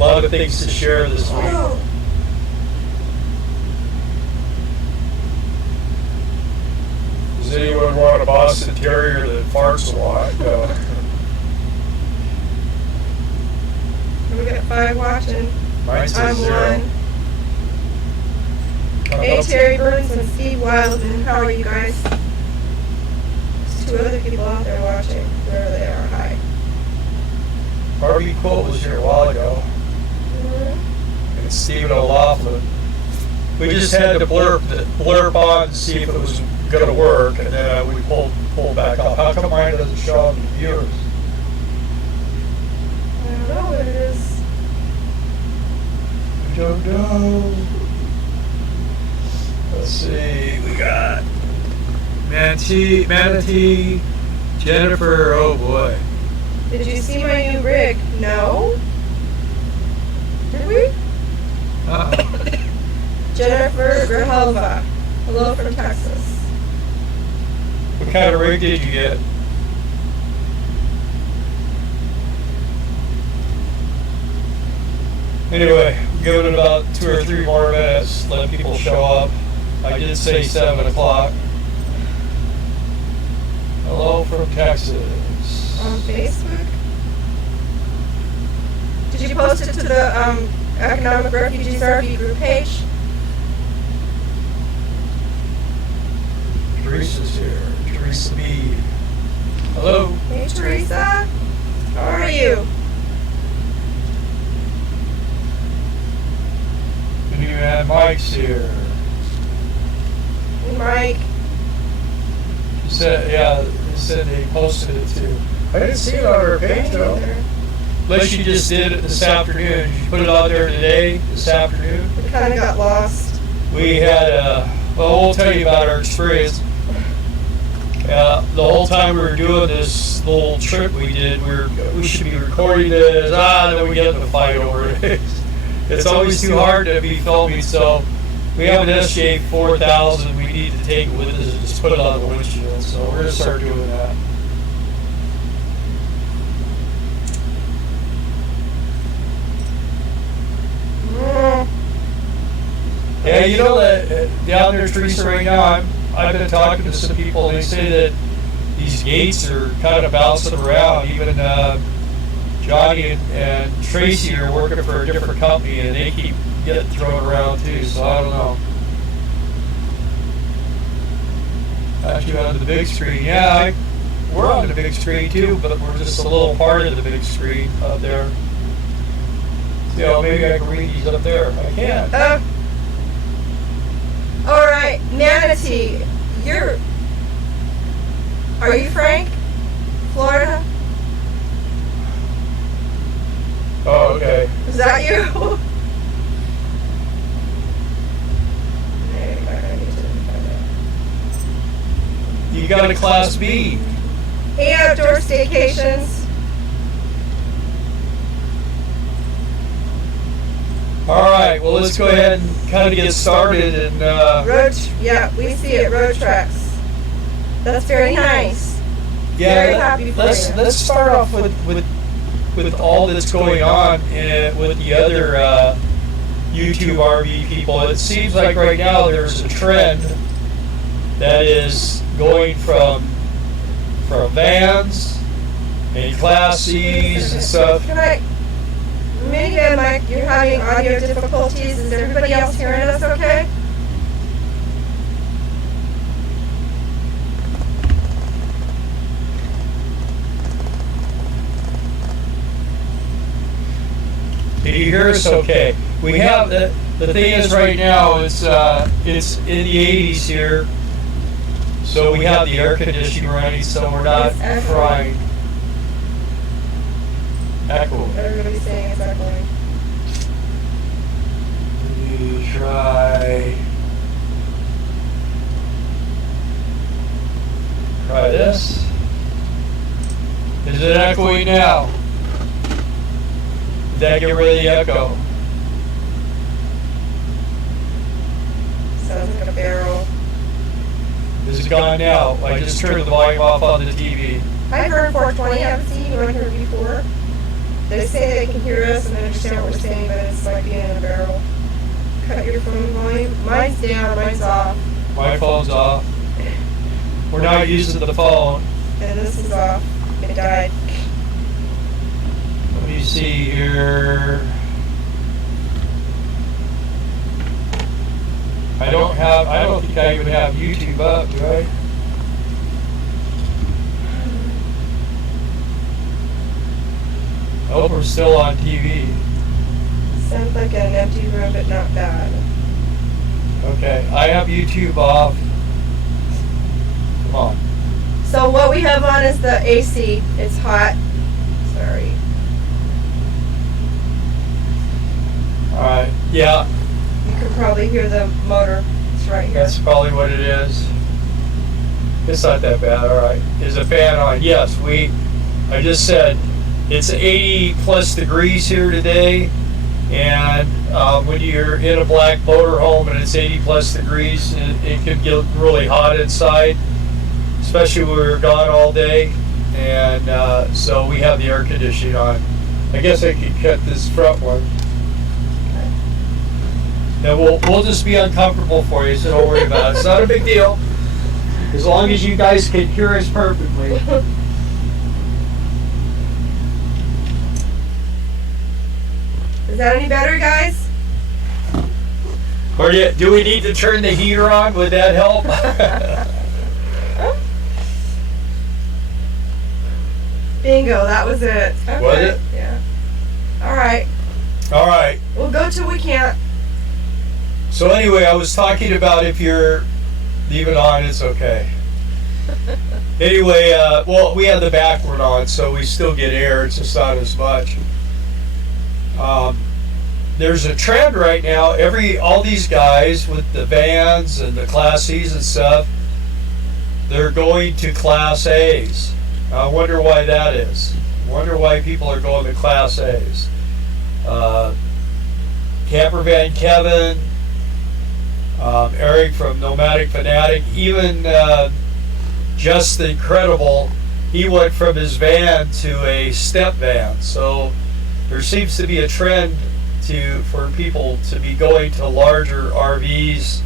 lot of things to share this week. Does anyone want a Boston Terrier that farts a lot? No. We got 5 watching. Mine says 0. One. Hey, Terry Burns and Steve Wildman. How are you guys? There's 2 other people out there watching. Wherever they are. Hi. Harvey Quote was here a while ago. And Stephen O'Loughlin. We just had to blurb on to see if it was going to work, and then we pulled back off. How come mine doesn't show up in the viewers? I don't know what it is. I don't know. Let's see. We got Manatee, Jennifer. Oh boy. Did you see my new rig? No. Did we? Jennifer Grijalva. Hello from Texas. What kind of rig did you get? Anyway, give it about 2 or 3 more minutes. Let people show up. I did say 7 o'clock. Hello from Texas. On Facebook? Did you post it to the Economic Refugees RV group page? Teresa's here. Teresa B. Hello. Hey, Teresa. How are you? And you had Mike's here. Hey, Mike. He said, yeah, he said they posted it too. I didn't see it on her page though. Unless you just did it this afternoon. Did you put it out there today, this afternoon? We kind of got lost. We had, well, we'll tell you about our experience. The whole time we were doing this little trip we did, we should be recording this, then we get in a fight over it. It's always too hard to be filming, so we have an SJ 4000 we need to take it with us and just put it on the windshield, so we're going to start doing that. Yeah, you know that down there, Teresa, right now, I've been talking to some people, and they say that these gates are kind of bouncing around. Even Johnny and Tracy are working for a different company, and they keep getting thrown around too, so I don't know. Actually, on the big screen, yeah, we're on the big screen too, but we're just a little part of the big screen up there. So maybe I can read these up there. I can. All right, Manatee, are you Frank? Florida? Oh, okay. Is that you? You got a Class B. Hey, Outdoor Staycations. All right, well, let's go ahead and kind of get started. And yeah, we see it. Road Treks. That's very nice. Yeah, very happy for you. Let's start off with all that's going on with the other YouTube RV people. It seems like right now there's a trend that is going from vans and Class C's and stuff. Minivan Mike, you're having audio difficulties. Is everybody else hearing us okay? Can you hear us okay? We have, the thing is right now, it's in the 80s here, so we have the air conditioning running, so we're not frying. Echo. Everybody's saying it's echoing. Try this. Is it echoing now? Did that get rid of the echo? Sounds like a barrel. Is it gone now? I just turned the volume off on the TV. I've heard 420. I haven't seen you on here before. They say they can hear us and understand what we're saying, but it's like being in a barrel. Cut your phone volume. Mine's down, mine's off. My phone's off. We're not using the phone. And this is off. It died. Let me see here. I don't think I even have YouTube up, do I? I hope we're still on TV. Sounds like an empty room, but not bad. Okay, I have YouTube off. Come on. So what we have on is the AC. It's hot. Sorry. Alright, yeah, You can probably hear the motor. It's right here. that's probably what it is. It's not that bad, alright. Is the fan on? Yes, I just said it's 80 plus degrees here today, and when you're in a black motorhome and it's 80 plus degrees, it can get really hot inside, especially when we're gone all day, and so we have the air conditioning on. I guess I could cut this front one. Now we'll just be uncomfortable for you, so don't worry about it. It's not a big deal, as long as you guys can hear us perfectly. Is that any better, guys? Or do we need to turn the heater on? Would that help? Bingo, that was it. Okay. Was it? Yeah. All right. All right. We'll go till we can't. So anyway, I was talking about if you're leaving on, it's okay. Anyway, well, we have the backward on, so we still get air. It's just not as much. There's a trend right now. All these guys with the vans and the Class C's and stuff, they're going to Class A's. I wonder why that is. I wonder why people are going to Class A's. Camper Van Kevin, Eric from Nomadic Fanatic, even Just the Incredible, he went from his van to a step van. So there seems to be a trend for people to be going to larger RVs,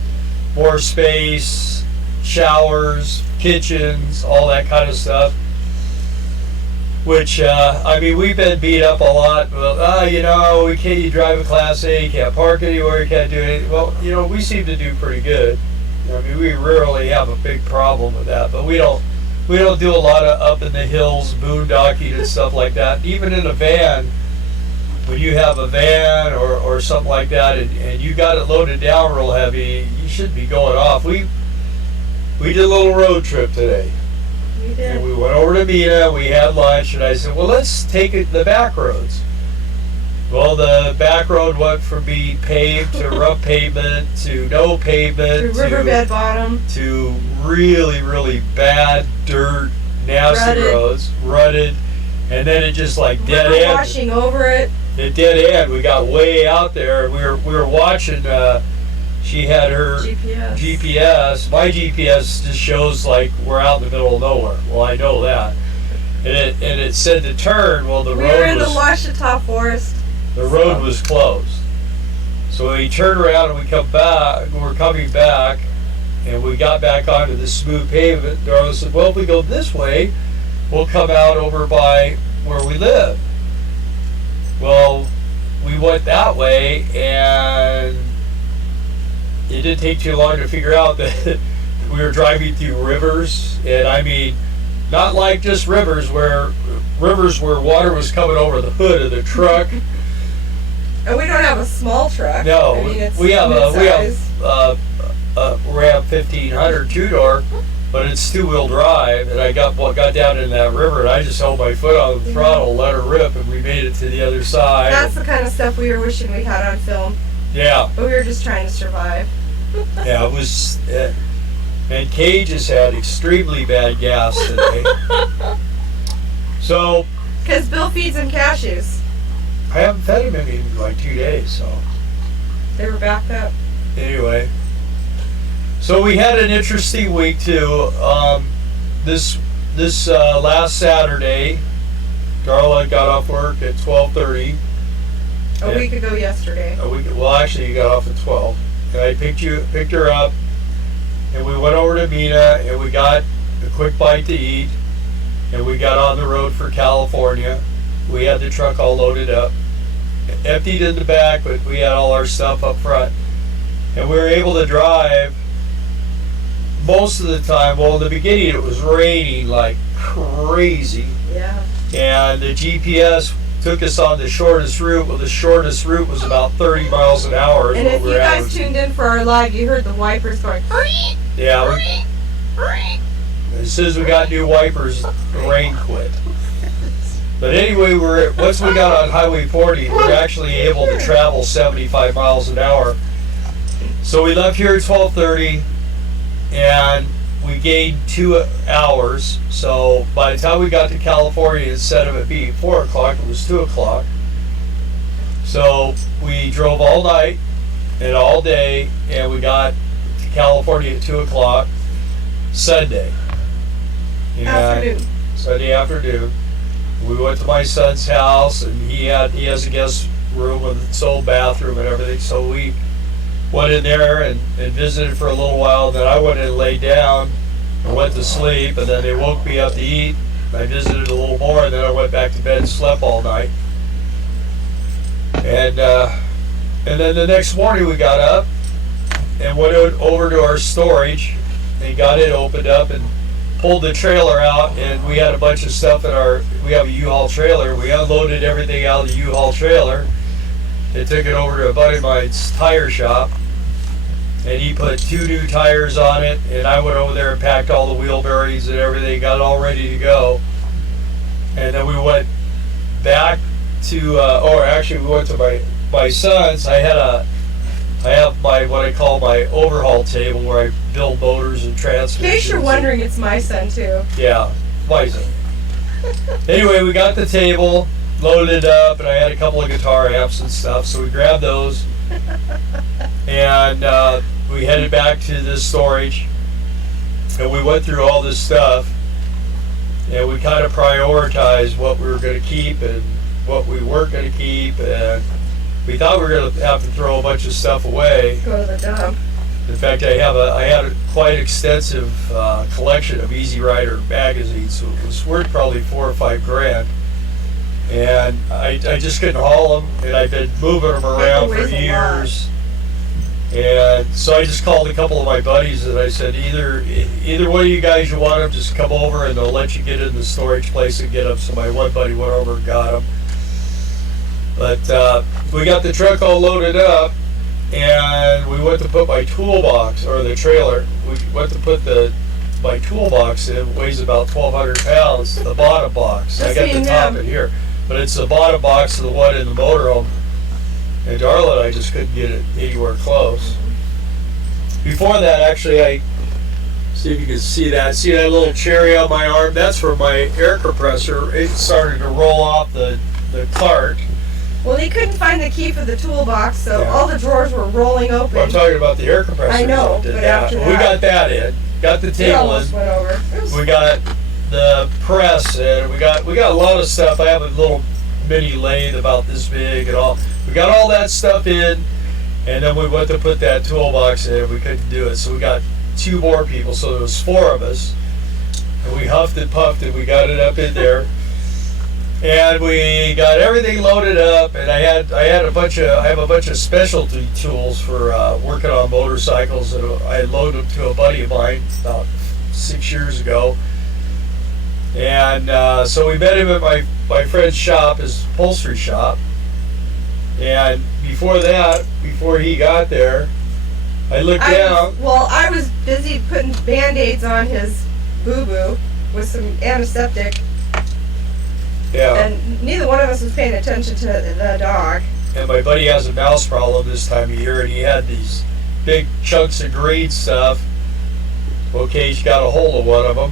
more space, showers, kitchens, all that kind of stuff. Which, I mean, we've been beat up a lot. Well, you drive a Class A, you can't park anywhere, you can't do anything. Well, we seem to do pretty good. I mean, we rarely have a big problem with that, but we don't do a lot of up in the hills, boondocking and stuff like that. Even in a van, when you have a van or something like that, and you got it loaded down real heavy, you should be going off. We did a little road trip today. We did. And we went over to Mina, we had lunch, and I said, well, let's take it the back roads. Well, the back road went from being paved to rough pavement to no pavement To riverbed bottom. to really, really bad dirt, nasty Rutted. roads, rutted, and then it just like dead River end. washing over it. It dead end. We got way out there. We were watching. She had her GPS. My GPS just shows like we're out in the middle of nowhere. Well, I know that. And it said to turn. Well, We were in the Ouachita Forest. the road was closed. So we turned around and we come back. We're coming back, and we got back onto the smooth pavement. Darla said, "Well, if we go this way, we'll come out over by where we live." Well, we went that way, and it didn't take too long to figure out that we were driving through rivers, and I mean, not like just rivers where water was coming over the hood of the truck. And we don't have a small truck. No, I mean, it's we have mid-size. a Ram 1500 two-door, but it's two-wheel drive, and I got down in that river, and I just held my foot on the throttle, let her rip, and we made it to the other side. That's the kind of stuff we were wishing we had on film. Yeah. But we were just trying to survive. Yeah, it was. And Kay just had extremely bad gas today. So Because Bill feeds him cashews. I haven't fed him in like 2 days. So They were backed up. anyway, so we had an interesting week too. This last Saturday, Darla got off work at 12:30. A week ago yesterday. Well, actually, you got off at 12. And I picked her up, and we went over to Mina, and we got a quick bite to eat, and we got on the road for California. We had the truck all loaded up, emptied in the back, but we had all our stuff up front. And we were able to drive most of the time. Well, in the beginning, it was raining like crazy. Yeah. And the GPS took us on the shortest route. Well, the shortest route was about 30 miles an hour. And if you guys tuned in for our live, you heard the wipers going. Yeah. As soon as we got new wipers, the rain quit. But anyway, once we got on Highway 40, we were actually able to travel 75 miles an hour. So we left here at 12:30, and we gained 2 hours. So by the time we got to California, instead of it being 4 o'clock, it was 2 o'clock. So we drove all night and all day, and we got to California at 2 o'clock Sunday. Afternoon. Sunday afternoon. We went to my son's house, and he has a guest room with its own bathroom and everything. So we went in there and visited for a little while. Then I went in and laid down and went to sleep, and then they woke me up to eat. I visited a little more, and then I went back to bed and slept all night. And then the next morning we got up and went over to our storage and got it opened up and pulled the trailer out, and we had a bunch of stuff we have a U-Haul trailer. We unloaded everything out of the U-Haul trailer and took it over to a buddy of mine's tire shop, and he put 2 new tires on it, and I went over there and packed all the wheel bearings and everything, got it all ready to go. And then we went back to, we went to my son's. I have my, what I call my overhaul table, where I build motors and transmissions. In case you're wondering, it's my son too. Yeah, my son. Anyway, we got the table, loaded it up, and I had a couple of guitar amps and stuff, so we grabbed those. And we headed back to this storage, and we went through all this stuff, and we kind of prioritized what we were going to keep and what we weren't going to keep, and we thought we were going to have to throw a bunch of stuff away. Go to the dump. In fact, I had a quite extensive collection of Easy Rider magazines, so it was worth probably $4 or $5 grand. And I just couldn't haul them, and I've been moving them around for years. And so I just called a couple of my buddies, and I said, either one of you guys you want them, just come over and they'll let you get in the storage place and get them. So my one buddy went over and got them. But we got the truck all loaded up, and we went to put my toolbox, or the trailer, we went to put my toolbox in. It weighs about 1,200 pounds, the bottom box. I got the top in here, but it's the bottom box of the one in the motorhome. And Darla and I just couldn't get it anywhere close. Before that, actually, I see if you can see that little cherry on my arm. That's for my air compressor. It started to roll off the cart. Well, he couldn't find the key for the toolbox, so all the drawers were rolling open. Well, I'm talking about the air compressor. I know, but after that, we got that in. Got the table in. Went over. We got the press in. We got a lot of stuff. I have a little mini lathe about this big and all. We got all that stuff in, and then we went to put that toolbox in. We couldn't do it, so we got 2 more people. So there was 4 of us, and we huffed and puffed, and we got it up in there. And we got everything loaded up, and I have a bunch of specialty tools for working on motorcycles, and I loaded them to a buddy of mine about 6 years ago. And so we met him at my friend's shop, his upholstery shop. And before he got there, I looked down. I was busy putting Band-Aids on his boo-boo with some antiseptic. Yeah. And neither one of us was paying attention to the dog. And my buddy has a mouse problem this time of year, and he had these big chunks of green stuff. Well, Cage got a hold of one of them,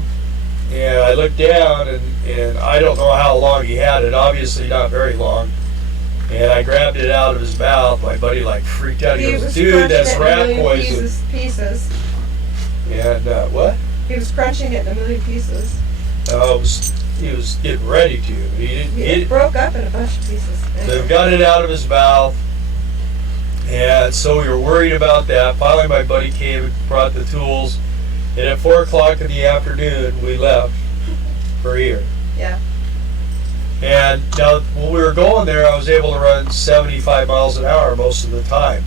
and I looked down, and I don't know how long he had it, obviously not very long. And I grabbed it out of his mouth. My buddy freaked out. He goes, "Dude, that's rat poison." Pieces. And what? He was crunching it in a million pieces. It was getting ready to. It broke up in a bunch of pieces. They've got it out of his mouth. And so we were worried about that. Finally, my buddy came and brought the tools. And at 4 o'clock in the afternoon, we left for here. Yeah. And now, when we were going there, I was able to run 75 miles an hour most of the time.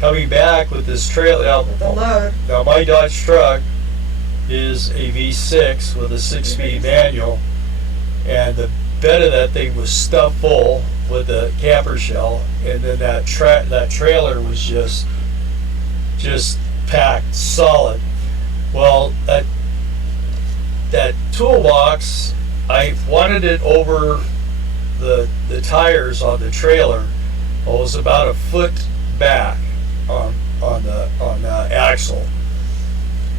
Coming back with this trailer, With the load. now my Dodge truck is a V6 with a 6-speed manual, and the bed of that thing was stuffed full with a camper shell, and then that trailer was just packed solid. Well, that toolbox, I wanted it over the tires on the trailer. Well, it was about a foot back on the axle.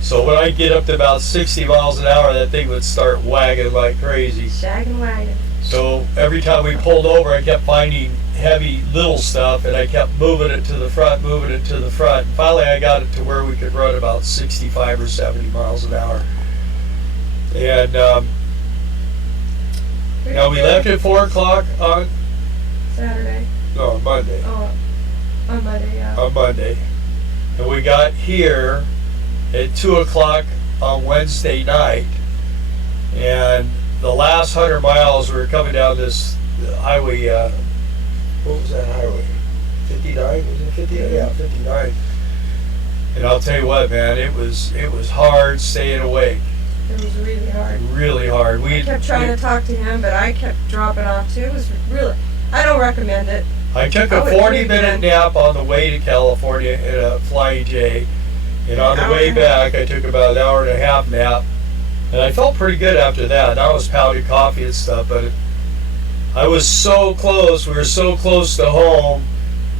So when I get up to about 60 miles an hour, that thing would start wagging like crazy. Shagging wagon. So every time we pulled over, I kept finding heavy little stuff, and I kept moving it to the front. And finally, I got it to where we could run about 65 or 70 miles an hour. And now we left at 4 o'clock on Saturday. no Monday. Oh, on Monday, yeah. On Monday, and we got here at 2 o'clock on Wednesday night. And the last 100 miles, we were coming down this highway. What was that highway? 59? Was it 59? Yeah, 59. And I'll tell you what, man, it was hard staying awake. It was really hard. Really hard. I kept trying to talk to him, but I kept dropping off too. It was really, I don't recommend it. I took a 40-minute nap on the way to California in a Flying J, and on the way back, I took about an hour and a half nap, and I felt pretty good after that. And I was pounding coffee and stuff, but I was so close. We were so close to home,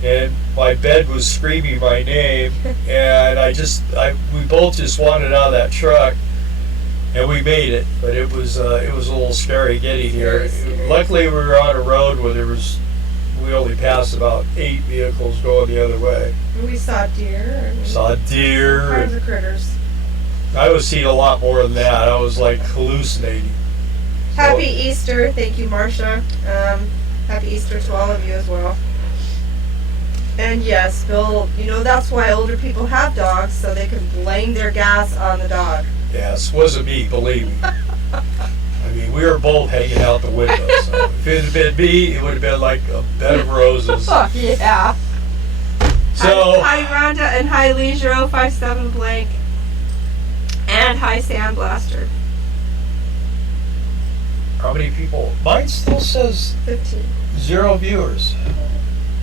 and my bed was screaming my name, and we both just wanted out of that truck. And we made it, but it was a little scary getting here. Scary. Luckily, we were on a road where we only passed about 8 vehicles going the other way. We saw deer. Saw deer. All kinds of critters. I was seeing a lot more than that. I was like hallucinating. Happy Easter. Thank you, Marcia. Happy Easter to all of you as well. And yes, Bill, that's why older people have dogs, so they can blame their gas on the dog. Yes, wasn't me, believe me. I mean, we were both hanging out the window. So if it had been me, it would have been like a bed of roses. Yeah. So Hi Rhonda and hi Leisure 057 Blank. And hi Sandblaster. how many people? Mine still says 15. 0 viewers.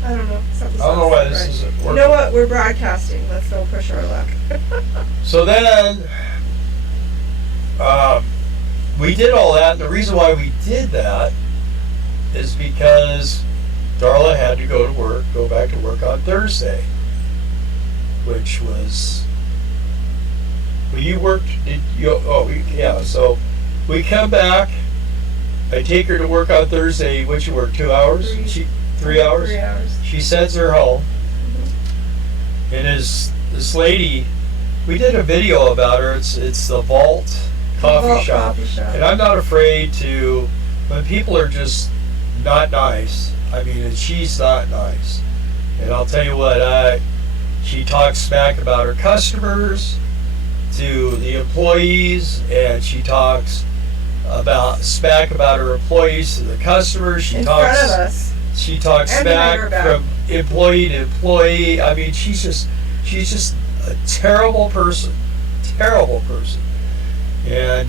I don't know. Something's I don't know why not this right. isn't working. You know what? We're broadcasting. Let's don't push our luck. So then, we did all that, and the reason why we did that is because Darla had to go back to work on Thursday, which was, well, you worked, so we come back, I take her to work on Thursday, what you work, 2 hours? 3 hours? 3 hours. She sends her home, and this lady, we did a video about her. It's the Vault Coffee Shop. And I'm not afraid to, when people are just not nice, I mean, and she's not nice. And I'll tell you what, she talks smack about her customers to the employees, and she talks smack about her employees to the customers. In front of us. She talks And smack from employee to employee. I mean, she's just a terrible person. And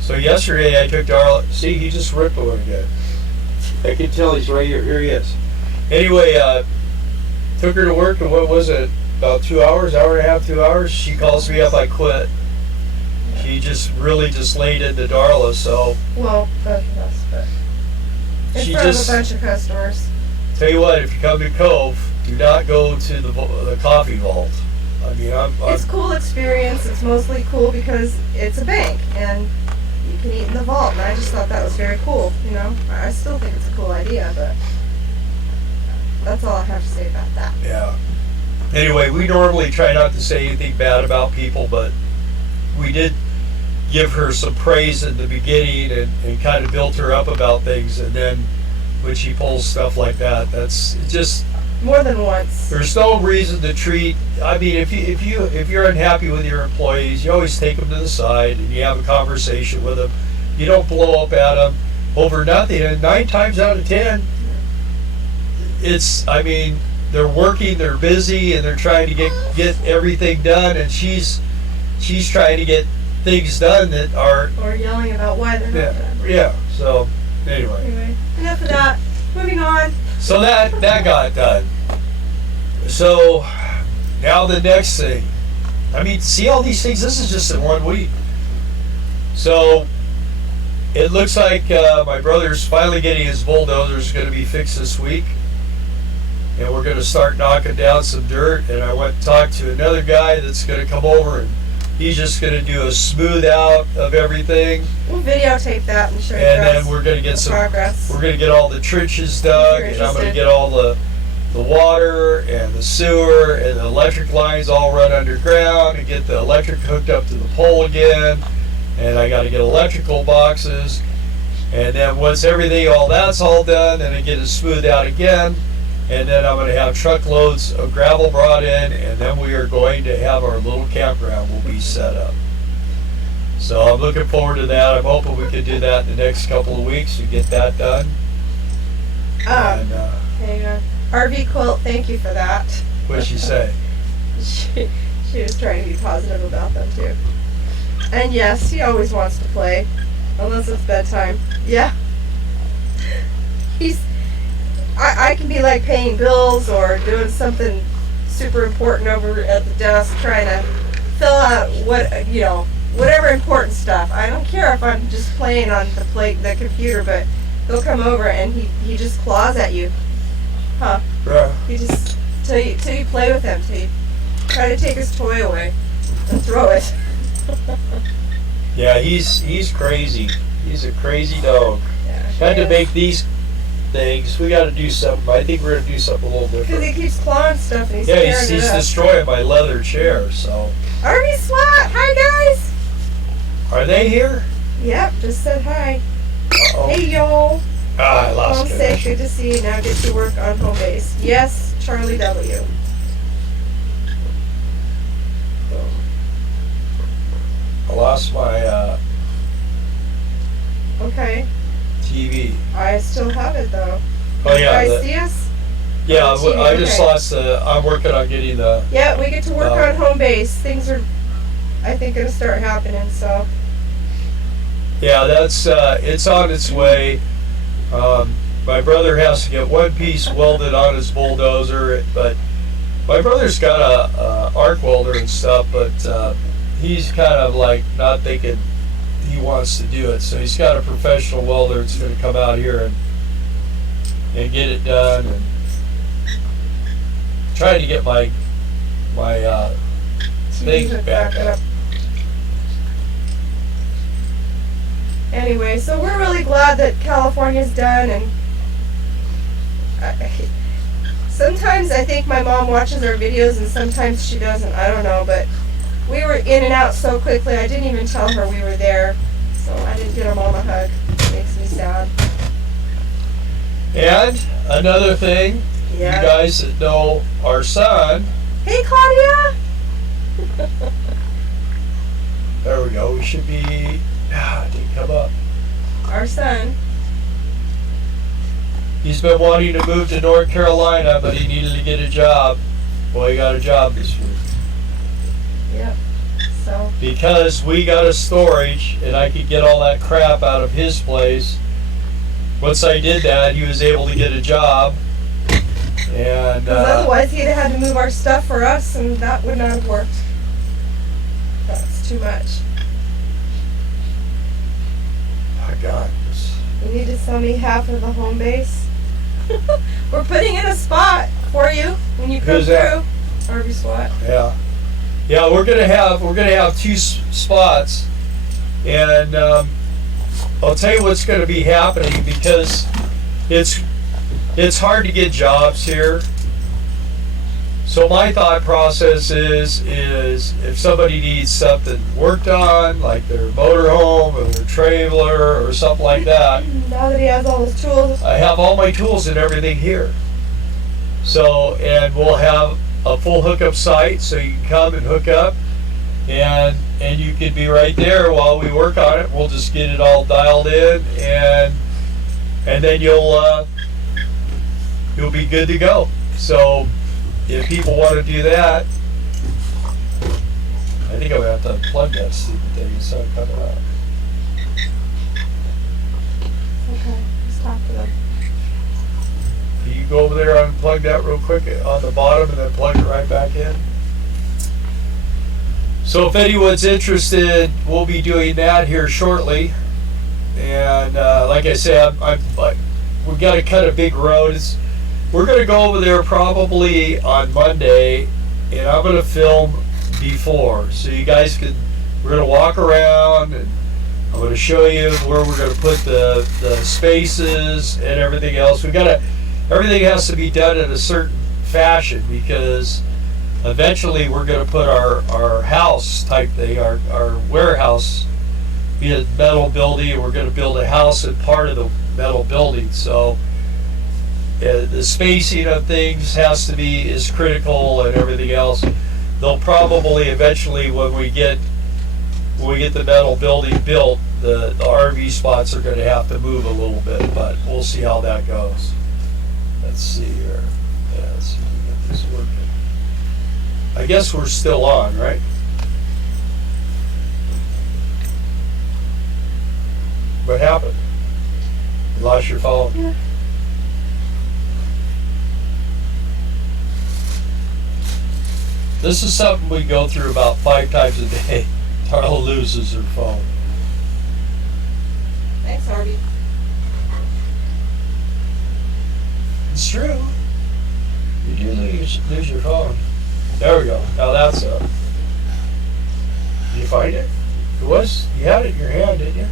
so yesterday I took Darla. See, he just ripped one again. I can tell he's right here. Here he is. Anyway, took her to work, and what was it? About 2 hours, hour and a half, 2 hours. She calls me up. I quit. She just laid into Darla. So Well, both of us, but in she front just of a bunch of customers. tell you what, if you come to Cove, do not go to the coffee vault. I mean, It's a cool experience. It's mostly cool because it's a bank and you can eat in the vault. And I just thought that was very cool. I still think it's a cool idea, but that's all I have to say about that. Yeah. Anyway, we normally try not to say anything bad about people, but we did give her some praise in the beginning and kind of build her up about things, and then when she pulls stuff like that, that's just More than once. there's no reason to treat. I mean, if you're unhappy with your employees, you always take them to the side and you have a conversation with them. You don't blow up at them over nothing. And 9 times out of 10, it's, I mean, they're working, they're busy, and they're trying to get everything done. And she's trying to get things done that are Or yelling about why they're not done. yeah. So anyway. Anyway, enough of that. Moving on. So that got done. So now the next thing. I mean, see all these things? This is just in 1 week. So it looks like my brother's finally getting his bulldozers going to be fixed this week. And we're going to start knocking down some dirt. And I went and talked to another guy that's going to come over, and he's just going to do a smooth out of everything. We'll videotape that and show you And guys then we're going to get the some. progress. We're going to get all the trenches dug, If and you're I'm going to interested. get all the water and the sewer and the electric lines all run underground and get the electric hooked up to the pole again. And I got to get electrical boxes. And then once all that's all done, then I get it smoothed out again. And then I'm going to have truckloads of gravel brought in, and then we are going to have our little campground will be set up. So I'm looking forward to that. I'm hoping we can do that in the next couple of weeks to get that done. And Hang on. RV Quilt, thank you for that. what'd she say? She was trying to be positive about them too. And yes, he always wants to play, unless it's bedtime. Yeah. I can be like paying bills or doing something super important over at the desk, trying to fill out whatever important stuff. I don't care if I'm just playing on the computer, but he'll come over and he just claws at you. Huh. Right. He just till you play with him, till you try to take his toy away and throw it. Yeah, he's crazy. He's a crazy dog. Yeah, Had to make these things. We got to do something. I think we're gonna do something a little because different. he keeps clawing stuff and he's Yeah, tearing he's it up. destroying my leather chair. So RV SWAT, hi guys. are they here? Yep, just said hi. Uh-oh. Hey y'all. I lost Home safe, connection. good to see you. Now get to work on home base. Yes, Charlie W. I lost my Okay, TV. I still have it though. Oh You yeah, guys see us? yeah. on TV, I just okay. lost the. I'm working on getting the. Yeah, we get to work Oh. on home base. Things are, I think, gonna start happening. So Yeah, that's it's on its way. My brother has to get one piece welded on his bulldozer, but my brother's got a arc welder and stuff, but he's kind of like not thinking he wants to do it. So he's got a professional welder that's going to come out here and get it done, and trying to get my things TV back up. Anyway, so we're really glad that California's done, and sometimes I think my mom watches our videos and sometimes she doesn't. I don't know, but we were in and out so quickly I didn't even tell her we were there, so I didn't get her mom a hug. It makes me sad. And another thing, Yeah. you guys that know our son, Hey, Claudia! there we go, we should be, it didn't come up. Our son. He's been wanting to move to North Carolina, but he needed to get a job. Well, he got a job this week. Yep. So, Because we got a storage and I could get all that crap out of his place. Once I did that, he was able to get a job. And because otherwise he'd have had to move our stuff for us, and that would not have worked. That's too much. my God, You need to sell me half of the home base. We're putting in a spot for you when you come Who's that? through. RV SWAT. yeah, we're gonna have two spots, and I'll tell you what's gonna be happening, because it's hard to get jobs here. So my thought process is if somebody needs something worked on, like their motorhome or their trailer or something like that, Now that he has all his tools. I have all my tools and everything here. So, and we'll have a full hookup site, so you can come and hook up, and you could be right there while we work on it. We'll just get it all dialed in, and then you'll be good to go. So, if people want to do that, I think I'm gonna have to unplug that stupid thing and start coming out. Okay, let's talk to them. Can you go over there and unplug that real quick on the bottom and then plug it right back in? So if anyone's interested, we'll be doing that here shortly. And like I said, we've got to cut a big road. We're going to go over there probably on Monday, and I'm going to film before. So you guys we're going to walk around, and I'm going to show you where we're going to put the spaces and everything else. Everything has to be done in a certain fashion, because eventually we're going to put our house type thing, our warehouse, be a metal building, and we're going to build a house in part of the metal building. So the spacing of things is critical, and everything else. They'll probably eventually, when we get the metal building built, the RV spots are going to have to move a little bit, but we'll see how that goes. Let's see here. Yeah, let's see if we get this working. I guess we're still on, right? What happened? You lost your phone? Yeah. This is something we go through about 5 times a day. Darla loses her phone. Thanks, Harvey. It's true. You do lose your phone. There we go. Now that's up. Did you find it? You had it in your hand, didn't you?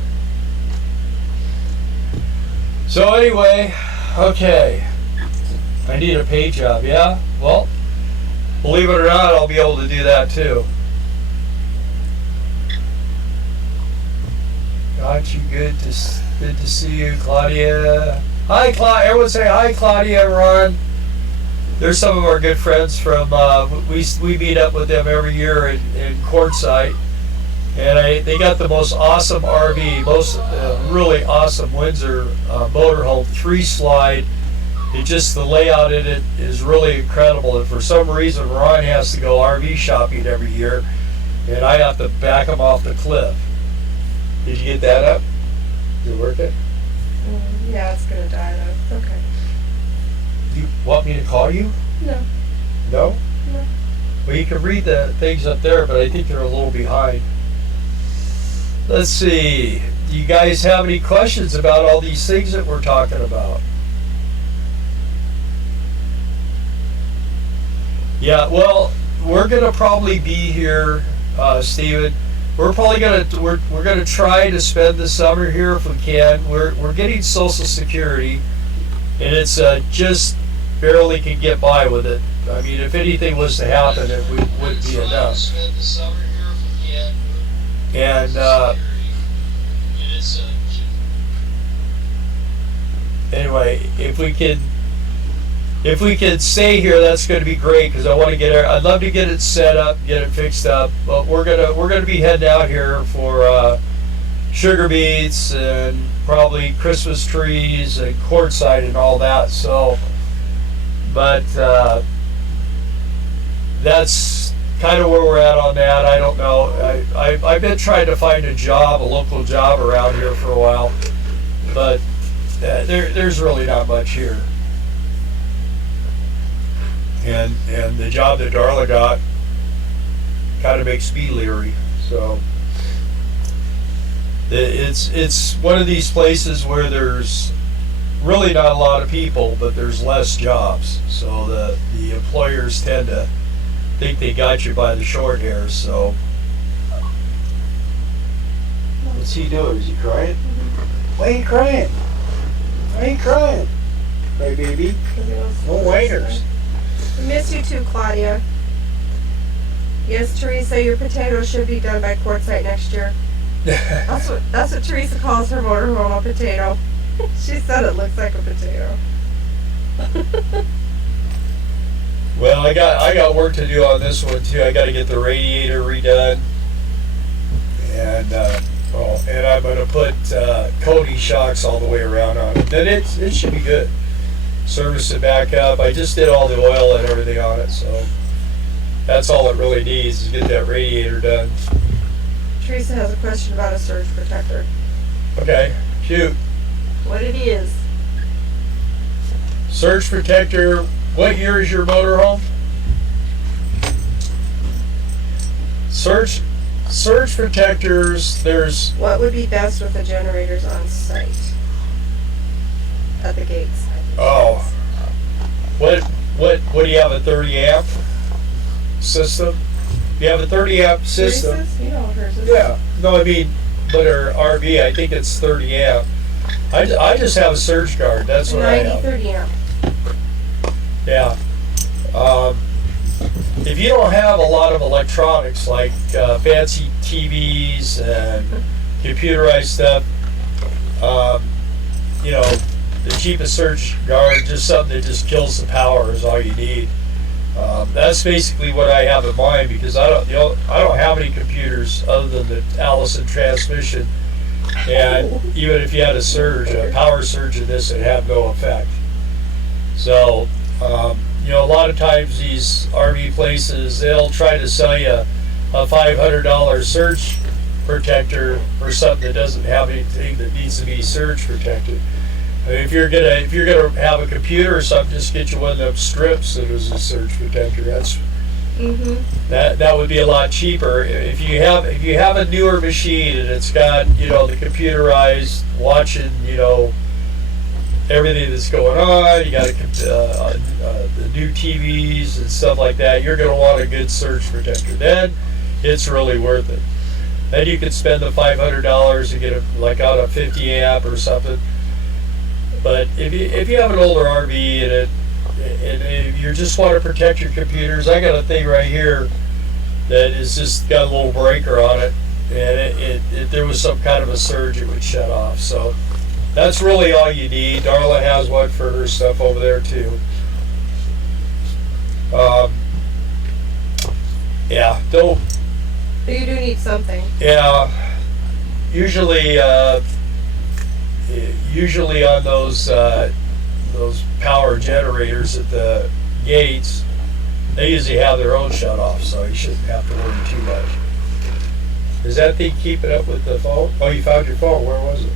So anyway, okay. I need a paint job, yeah? Well, believe it or not, I'll be able to do that too. Got you. Good to see you, Claudia. Hi, Claudia. Everyone say hi, Claudia and Ron. There's some of our good friends from, we meet up with them every year in Quartzsite. And they got the most awesome RV, really awesome Windsor motorhome, 3-slide. The layout in it is really incredible. And for some reason, Ron has to go RV shopping every year, and I have to back him off the cliff. Did you get that up? Did it work? Yeah, it's gonna die though. It's okay. You want me to call you? No. No? No. Well, you can read the things up there, but I think they're a little behind. Let's see. Do you guys have any questions about all these things that we're talking about? Yeah, well, we're gonna probably be here, Steven. We're probably we're gonna try to spend the summer here if we can. We're getting Social Security, and it's just barely can get by with it. I mean, if anything was to happen, it wouldn't be enough. And anyway, if we can stay here, that's going to be great, because I'd love to get it set up, get it fixed up. But we're gonna be heading out here for sugar beets and probably Christmas trees and Quartzsite and all that. So, but that's kind of where we're at on that. I don't know. I've been trying to find a local job around here for a while, but there's really not much here. And the job that Darla got kind of makes me leery. So it's one of these places where there's really not a lot of people, but there's less jobs. So the employers tend to think they got you by the short hairs. So what's he doing? Is he crying? Why are you crying? Why are you crying? Hey, baby. No waiters. We miss you too, Claudia. Yes, Teresa, your potatoes should be done by quartzite next year. That's what Teresa calls her motorhome, a potato. She said it looks like a potato. Well, I got work to do on this one too. I got to get the radiator redone, and and I'm gonna put Cody shocks all the way around on it. Then it should be good. Service it back up. I just did all the oil and everything on it, so that's all it really needs is get that radiator done. Teresa has a question about a surge protector. Okay, shoot. What it is? Surge protector. What year is your motorhome? Surge protectors. There's. What would be best with the generators on site? At the gates. Oh. What do you have, a 30 amp system? You have a 30 amp system. Teresa's? You know what hers is. Yeah. No, I mean, but her RV, I think it's 30 amp. I just have a surge guard. That's what I have. 30 amp. Yeah. If you don't have a lot of electronics like fancy TVs and computerized stuff, the cheapest surge guard, just something that just kills the power, is all you need. That's basically what I have in mind, because I don't have any computers other than the Allison transmission, and even if you had a power surge in this, it'd have no effect. So. A lot of times these RV places, they'll try to sell you a $500 surge protector for something that doesn't have anything that needs to be surge protected. I mean, if you're gonna have a computer or something, just get you one of them strips that is a surge protector. That would be a lot cheaper. If you have a newer machine and it's got the computerized watching everything that's going on, you got the new TVs and stuff like that, you're going to want a good surge protector. Then it's really worth it. Then you could spend the $500 and get out a 50 amp or something. But if you have an older RV and if you just want to protect your computers, I got a thing right here that is just got a little breaker on it, and if there was some kind of a surge, it would shut off. So that's really all you need. Darla has one for her stuff over there too. Don't. But you do need something. Yeah. Usually on those power generators at the gates, they usually have their own shut off, so you shouldn't have to worry too much. Is that thing keeping up with the phone? Oh, you found your phone. Where was it?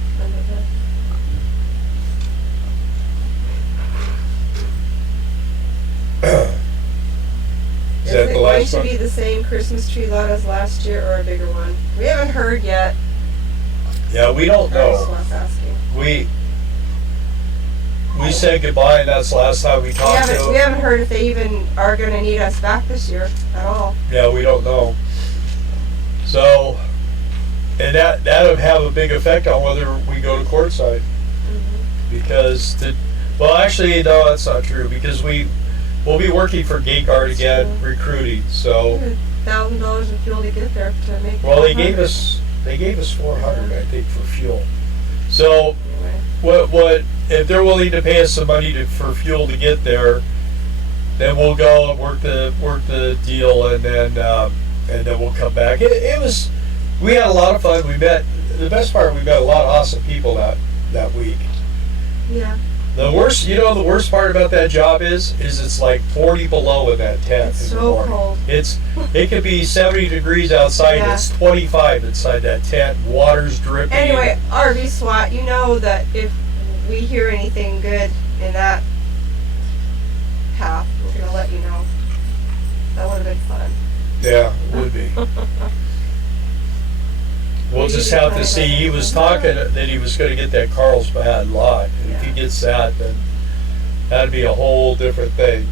Is it going to be the same Christmas tree lot as last year or a bigger one? We haven't heard yet. Yeah, we don't know. That's what I was asking. We said goodbye, and that's the last time we talked to them. We haven't heard if they even are going to need us back this year at all. Yeah, we don't know. So, and that would have a big effect on whether we go to courtside. Mm-hmm. Because, actually, no, that's not true, because we'll be working for Gate Guard again, recruiting, so. $1,000 in fuel to get there to make. Well, they gave us $400, I think, for fuel. So, anyway. what if they're willing to pay us some money for fuel to get there? Then we'll go and work the deal, and then we'll come back. We had a lot of fun. The best part, we met a lot of awesome people that week. Yeah. The worst part about that job is it's like 40 below in that tent. It's so cold. It could be 70 degrees outside. Yeah. It's 25 inside that tent. Water's dripping. Anyway, RV SWAT, you know that if we hear anything good in that path, we're going to let you know. That would have been fun. Yeah, it would be. We'll just have to see. He was talking that he was going to get that Carlsbad lot. And if he gets that, then that'd be a whole different thing.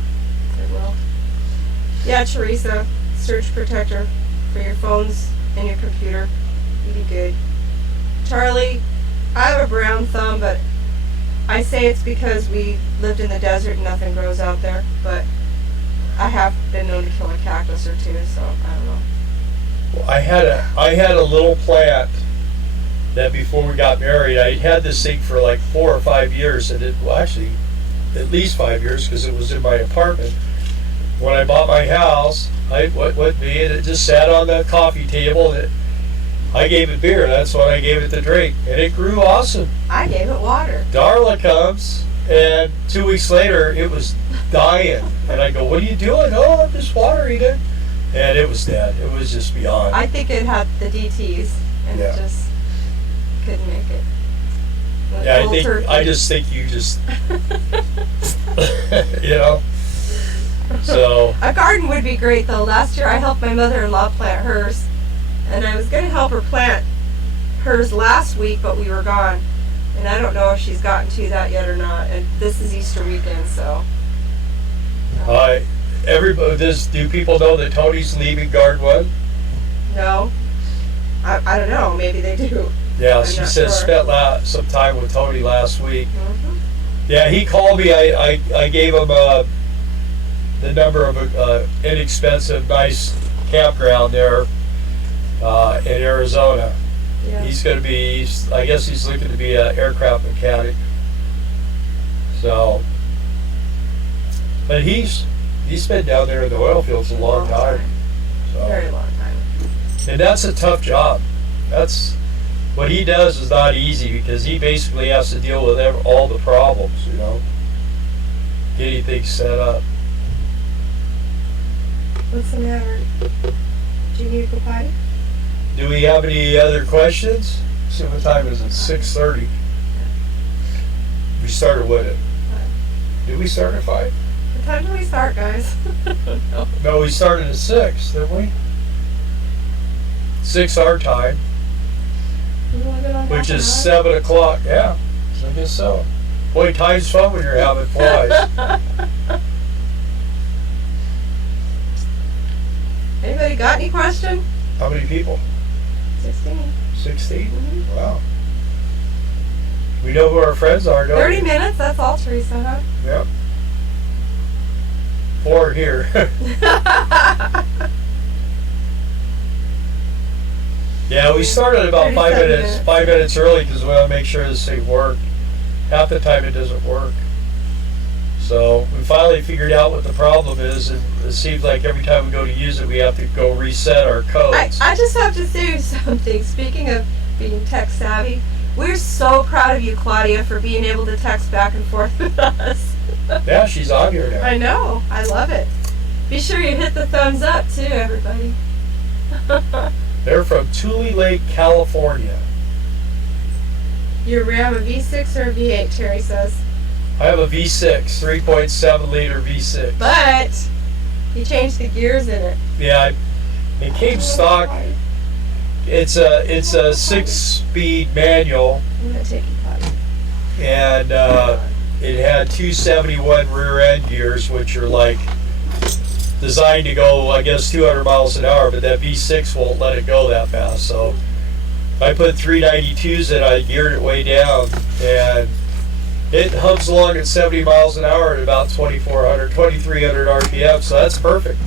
It will. Yeah, Teresa, surge protector for your phones and your computer. You'd be good. Charlie, I have a brown thumb, but I say it's because we lived in the desert and nothing grows out there. But I have been known to kill a cactus or two, so I don't know. Well, I had a little plant that before we got married, I had this thing for like 4 or 5 years, and well, actually, at least 5 years because it was in my apartment. When I bought my house, and it just sat on the coffee table. And I gave it beer. That's what I gave it to drink, and it grew awesome. I gave it water. Darla comes, and 2 weeks later, it was dying. And I go, "What are you doing?" "Oh, I'm just watering it." And it was dead. It was just beyond. I think it had the DTs, and it just couldn't make it. I just think you just, you know. So a garden would be great though. Last year I helped my mother-in-law plant hers, and I was going to help her plant hers last week, but we were gone, and I don't know if she's gotten to that yet or not. And this is Easter weekend, so. Do people know that Tony's leaving Garden One? No, I don't know. Maybe they do. Yeah, she said spent some time with Tony last week. Mm-hmm. Yeah, he called me. I gave him the number of inexpensive, nice campground there in Arizona. Yeah. He's going to be, I guess he's looking to be an aircraft mechanic. So, but he's been down there in the oil fields a long time. So. Very long time. And that's a tough job. What he does is not easy because he basically has to deal with all the problems, you know, getting things set up. What's the matter? Do you need to go potty? Do we have any other questions? See what time is it? 6:30. We started with it. Did we start at 5? What time do we start, guys? No, we started at 6, didn't we? 6 our time. Which is 7 o'clock. Yeah, I guess so. Boy, time's fun when you're having flies. Anybody got any question? How many people? 16. 16? Mm-hmm. Wow. We know who our friends are, don't 30 we? minutes, that's all, Teresa, huh? Yep. 4 here. Yeah, we started about 5 minutes early because we want to make sure this thing worked. Half the time it doesn't work. So we finally figured out what the problem is, and it seems like every time we go to use it, we have to go reset our codes. I just have to say something. Speaking of being tech savvy, we're so proud of you, Claudia, for being able to text back and forth with us. Yeah, she's on here now. I know. I love it. Be sure you hit the thumbs up, too, everybody. They're from Tule Lake, California. Your Ram a V6 or a V8, Terry says? I have a V6, 3.7 liter V6. But you changed the gears in it. Yeah, it came stock. It's a 6-speed manual. I'm gonna take you potty. And it had 271 rear end gears, which are like designed to go, I guess, 200 miles an hour, but that V6 won't let it go that fast. So I put 392s in, I geared it way down, and it hums along at 70 miles an hour at about 2,300 RPM, so that's perfect.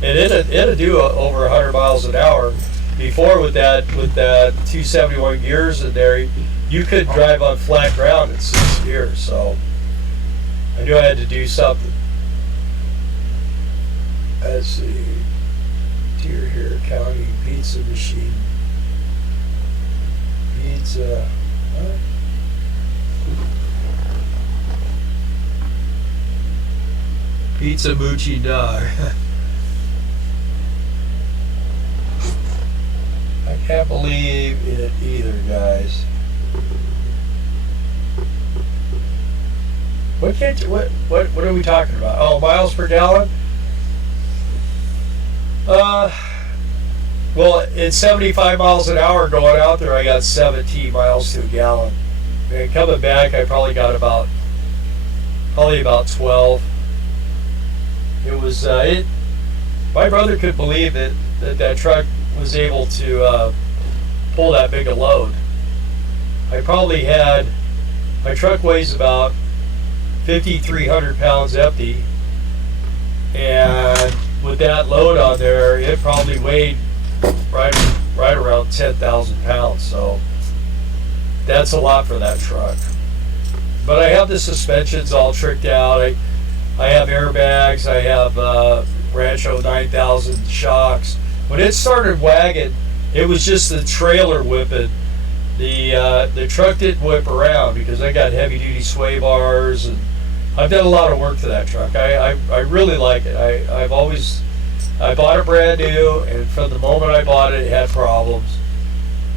And it'll do over 100 miles an hour. Before with that 271 gears in there, you could drive on flat ground at 6 gears. So I knew I had to do something. Let's see, Deer here, County Pizza Machine. Pizza. Huh? Pizza Moochie Dog. I can't believe it either, guys. What are we talking about? Oh, miles per gallon? Well, at 75 miles an hour going out there, I got 17 miles to a gallon. And coming back, I probably got about 12. It was my brother could believe that truck was able to pull that big a load. I probably had, my truck weighs about 5,300 pounds empty, and with that load on there, it probably weighed right around 10,000 pounds. So that's a lot for that truck. But I have the suspensions all tricked out. I have airbags. I have Rancho 9000 shocks. When it started wagging, it was just the trailer whipping. The truck didn't whip around because I got heavy duty sway bars, and I've done a lot of work to that truck. I really like it. I bought it brand new, and from the moment I bought it, it had problems.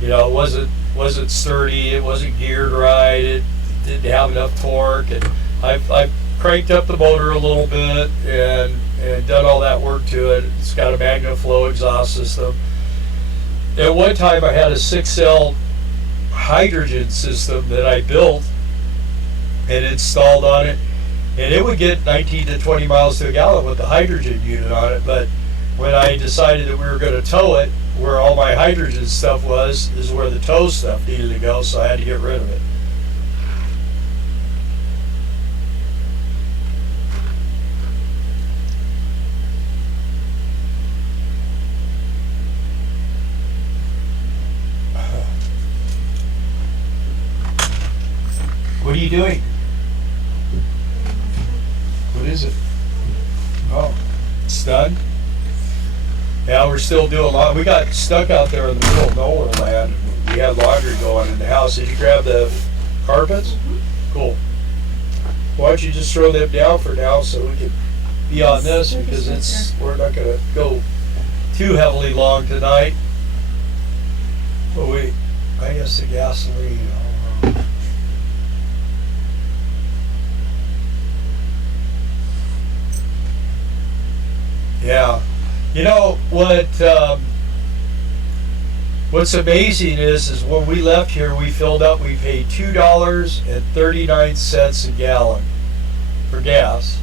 You know, it wasn't sturdy. It wasn't geared right. It didn't have enough torque, and I've cranked up the motor a little bit and done all that work to it. It's got a magnet flow exhaust system. At one time, I had a 6-cell hydrogen system that I built and installed on it, and it would get 19 to 20 miles to a gallon with the hydrogen unit on it. But when I decided that we were going to tow it, where all my hydrogen stuff is where the tow stuff needed to go, so I had to get rid of it. What are you doing? What is it? Oh, it's done? Yeah, we're still doing a lot. We got stuck out there in the middle of nowhere land. We had laundry going in the house. Did you grab the carpets? Mm-hmm. Cool. Why don't you just throw them down for now so we can be on this, because we're not going to go too heavily long tonight. But I guess the gasoline. Yeah, you know what's amazing is when we left here, we filled up. We paid $2.39 a gallon for gas.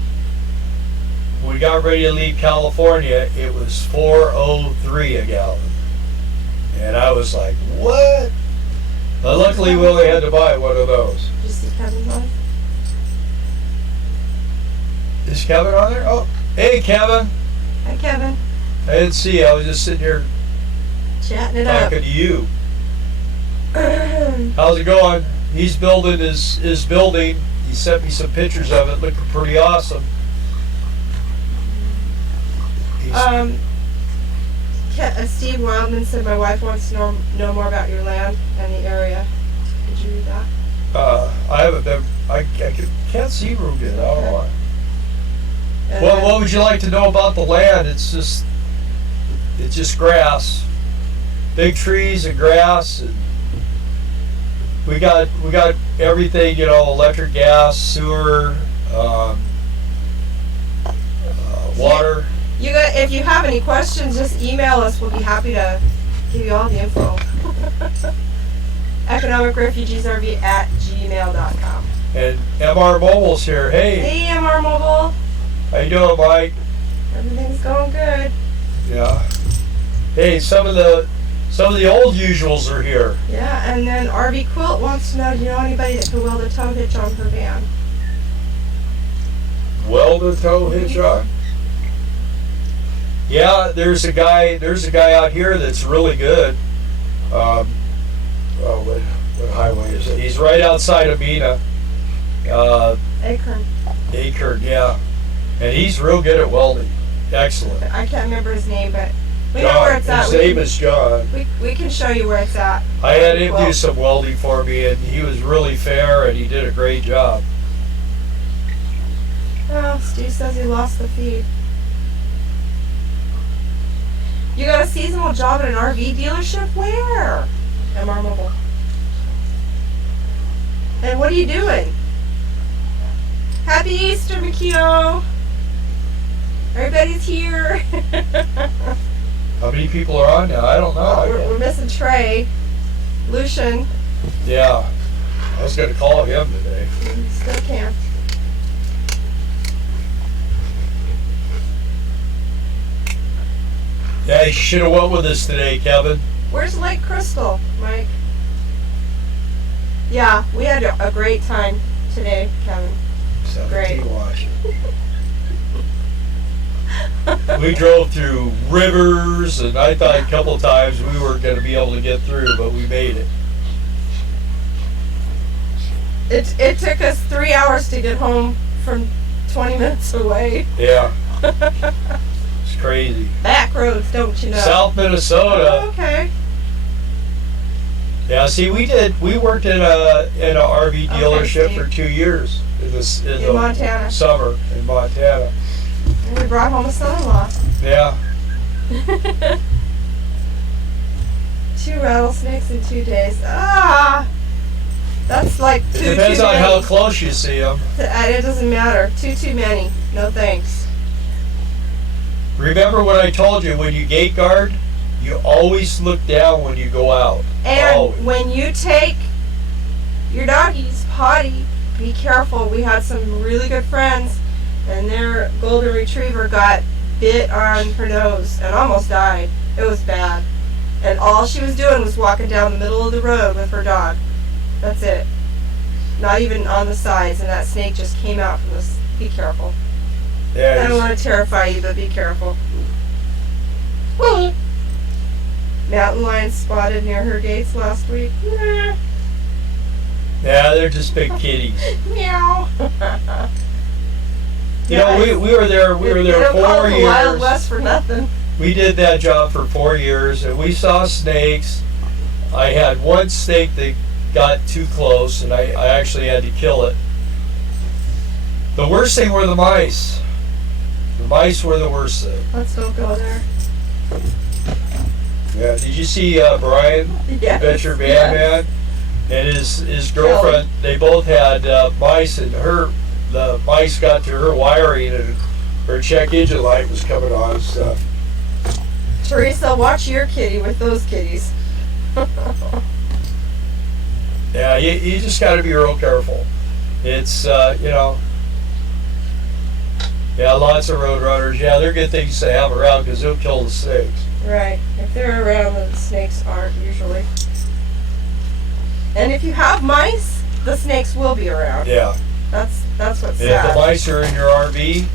When we got ready to leave California, it was $4.03 a gallon, and I was like, "What?" But luckily, we only had to buy one of those. Just see Kevin on. Is Kevin on there? Oh, hey, Kevin. Hi, Kevin. I didn't see you. I was just sitting here chatting it up. Talking to you. How's it going? He's building his building. He sent me some pictures of it. Looking pretty awesome. Steve Wildman said my wife wants to know more about your land and the area. Did you read that? I haven't been. I can't see real good. I don't know why. Well, what would you like to know about the land? It's just grass, big trees and grass, and we got everything. You know, electric, gas, sewer, water. If you have any questions, just email us. We'll be happy to give you all the info. economicrefugeesrv@gmail.com. And MR Mobile's here. Hey. Hey, MR Mobile. How you doing, Mike? Everything's going good. Yeah. Hey, some of the old usuals are here. Yeah, and then RV Quilt wants to know, do you know anybody that can weld a tow hitch on her van? Weld a tow hitch on? Yeah, there's a guy out here that's really good. What highway is it? He's right outside of Mina. Acorn, yeah. And he's real good at welding. Excellent. I can't remember his name, but we know where it's at. His name is John. We can show you where it's at. I had him do some welding for me, and he was really fair, and he did a great job. Oh, Steve says he lost the feed. You got a seasonal job at an RV dealership? Where? MR Mobile. And what are you doing? Happy Easter, Mikio! Everybody's here. How many people are on now? I don't know. We're missing Trey. Lucian. Yeah. I was going to call him today. Still can't. Yeah, you should have went with us today, Kevin. Where's Lake Crystal, Mike? Yeah, we had a great time today, Kevin. Great. We We drove through rivers, and I thought a couple times we weren't going to be able to get through, but we made it. It took us 3 hours to get home from 20 minutes away. Yeah. It's crazy. Back roads, don't you know? South Minnesota. Oh, okay. Yeah, see, we worked in a RV dealership Steve. for 2 years in the Montana. summer in Montana. And we brought home a son-in-law. Yeah. 2 rattlesnakes in 2 days. Ah! That's like It too depends on many. how close you see them. It doesn't matter. Too many. No thanks. Remember what I told you, when you gate guard, you always look down when you go out. And Always. when you take your doggies potty, be careful. We had some really good friends, and their golden retriever got bit on her nose and almost died. It was bad. And all she was doing was walking down the middle of the road with her dog. That's it. Not even on the sides, and that snake just came out from this. Be careful. I Yeah, don't want to terrify you, but be careful. Mountain lions spotted near her gates last week. Nah. yeah, they're just big kitties. Meow. You know, we were there. We were They there don't call 4 it the Wild years. West for nothing. We did that job for 4 years, and we saw snakes. I had one snake that got too close, and I actually had to kill it. The worst thing were the mice. The mice were the worst thing. Let's don't go there. Yeah. Did you see Brian, Yes. Adventure Van Yes. Man, and his girlfriend? They both had mice, and the mice got to her wiring, and her check engine light was coming on and stuff. Teresa, watch your kitty with those kitties. Yeah, you just got to be real careful. It's yeah, lots of road runners. Yeah, they're good things to have around because they'll kill the snakes. Right. If they're around, the snakes aren't usually. And if you have mice, the snakes will be around. Yeah. That's what's And if the sad. mice are in your RV,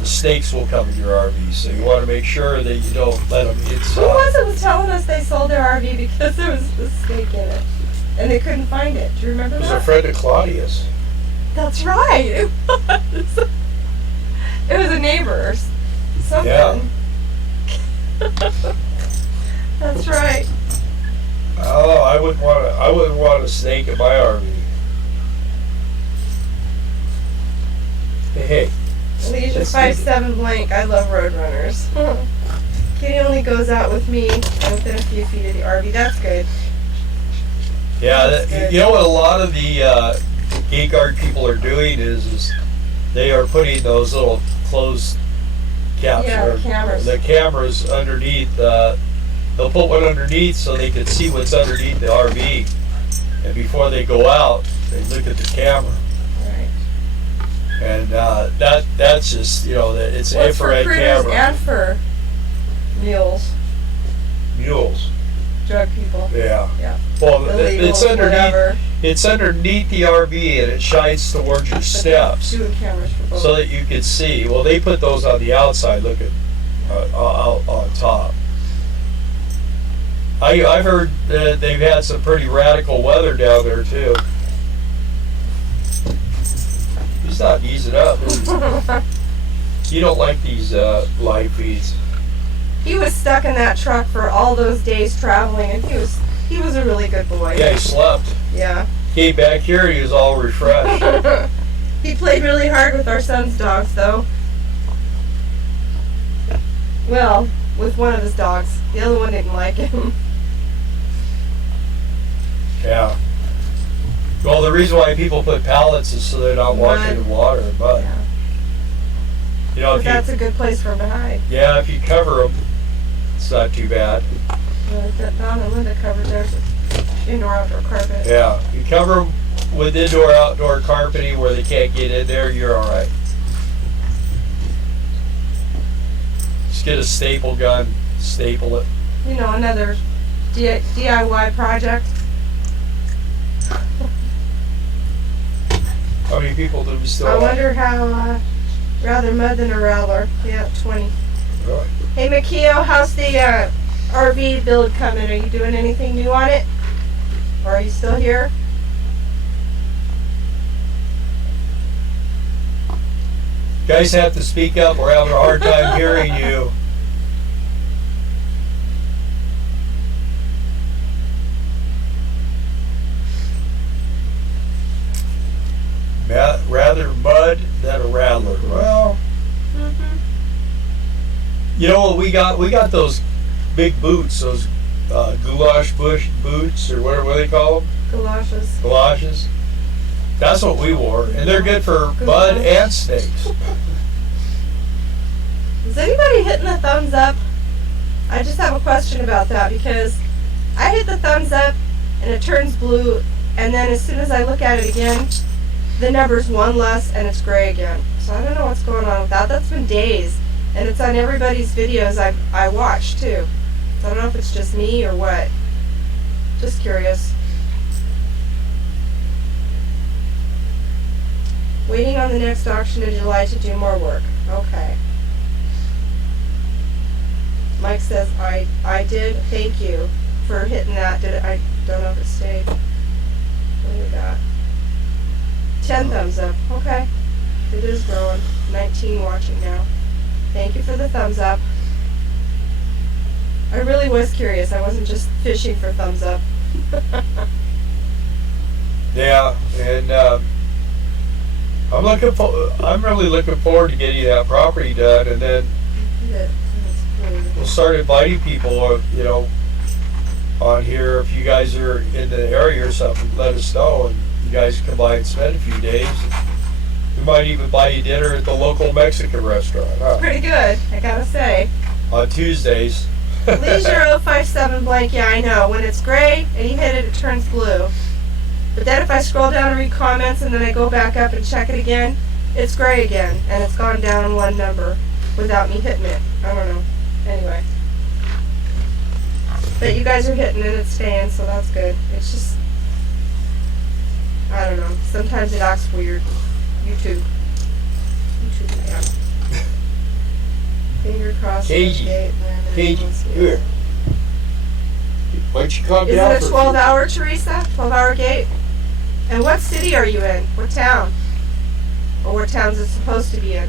the snakes will come in your RV. So you want to make sure that you don't let them Who inside. was it was telling us they sold their RV because there was a snake in it, and they couldn't find it? Do you remember It was that? a friend of Claudia's. That's right. It was. It was a neighbor or something. Yeah. That's right. Oh, I wouldn't want a snake in my RV. Hey, Leisure That's 5'7" blank. I love road runners. Kitty only goes out with me and within a few feet of the RV. That's good. yeah, That's good. you know what a lot of the gate guard people are doing is they are putting those little closed caps Yeah, or the cameras. underneath. They'll put one underneath so they can see what's underneath the RV, and before they go out, they look at the camera. Right. And that's just, it's Well, it's for infrared critters camera. and for mules, Mules. drug people, Yeah. Yeah. Well, illegals, it's underneath. whatever. It's underneath the RV, and it shines towards your But steps, they're doing cameras for both. so that you can see. Well, they put those on the outside, looking out on top. I've heard that they've had some pretty radical weather down there too. He's not easing up. Is he? You don't like these live feeds. He was stuck in that truck for all those days traveling, and he was a really good boy. Yeah, he slept. Yeah. Came back here and he was all refreshed. He played really hard with our son's dogs, though. Well, with one of his dogs. The other one didn't like him. Yeah. Well, the reason why people put pallets is so they're not walking in water and mud. Yeah. You know, But that's a good place for him to hide. if you cover them, it's not too bad. Don and Linda covered theirs with indoor-outdoor carpet. Yeah, you cover them with indoor-outdoor carpeting where they can't get in there, you're all right. Just get a staple gun, staple it. You know, another DIY project. How many people do we still I have? wonder how, rather mud than a rattler. Yeah, 20. Really? Makio, how's the RV build coming? Are you doing anything new on it? Or are you still here? Guys have to speak up. We're having a hard time hearing you. Rather mud than a rattler. Well, you know what we got? We got those big boots, those goulash bush boots, or whatever they call them. Galoshes. Galoshes. That's what we wore, and they're good for mud and snakes. Is anybody hitting the thumbs up? I just have a question about that because I hit the thumbs up and it turns blue, and then as soon as I look at it again, the number's one less and it's gray again. So I don't know what's going on with that. That's been days, and it's on everybody's videos I watch too. So I don't know if it's just me or what. Just curious. Waiting on the next auction in July to do more work. Okay. Mike says, I did. Thank you for hitting that. I don't know if it stayed. What do we got? 10 thumbs up. Okay. It is growing. 19 watching now. Thank you for the thumbs up. I really was curious. I wasn't just fishing for thumbs up. Yeah, and I'm really looking forward to getting that property done, and then we'll start inviting people, you know, on here. If you guys are in the area or something, let us know, and you guys come by and spend a few days. We might even buy you dinner at the local Mexican restaurant. Huh? Pretty good, I gotta say. On Tuesdays. Leisure 057 blank, yeah, I know. When it's gray and you hit it, it turns blue. But then if I scroll down and read comments and then I go back up and check it again, it's gray again, and it's gone down one number without me hitting it. I don't know. Anyway. But you guys are hitting and it's staying, so that's good. It's just, I don't know. Sometimes it acts weird. YouTube, yeah. Finger crossed. Cagey. Cagey, here. Why don't you calm Is down? it a 12-hour, Teresa? 12-hour gate? And what city are you in? What town? Or what towns it's supposed to be in?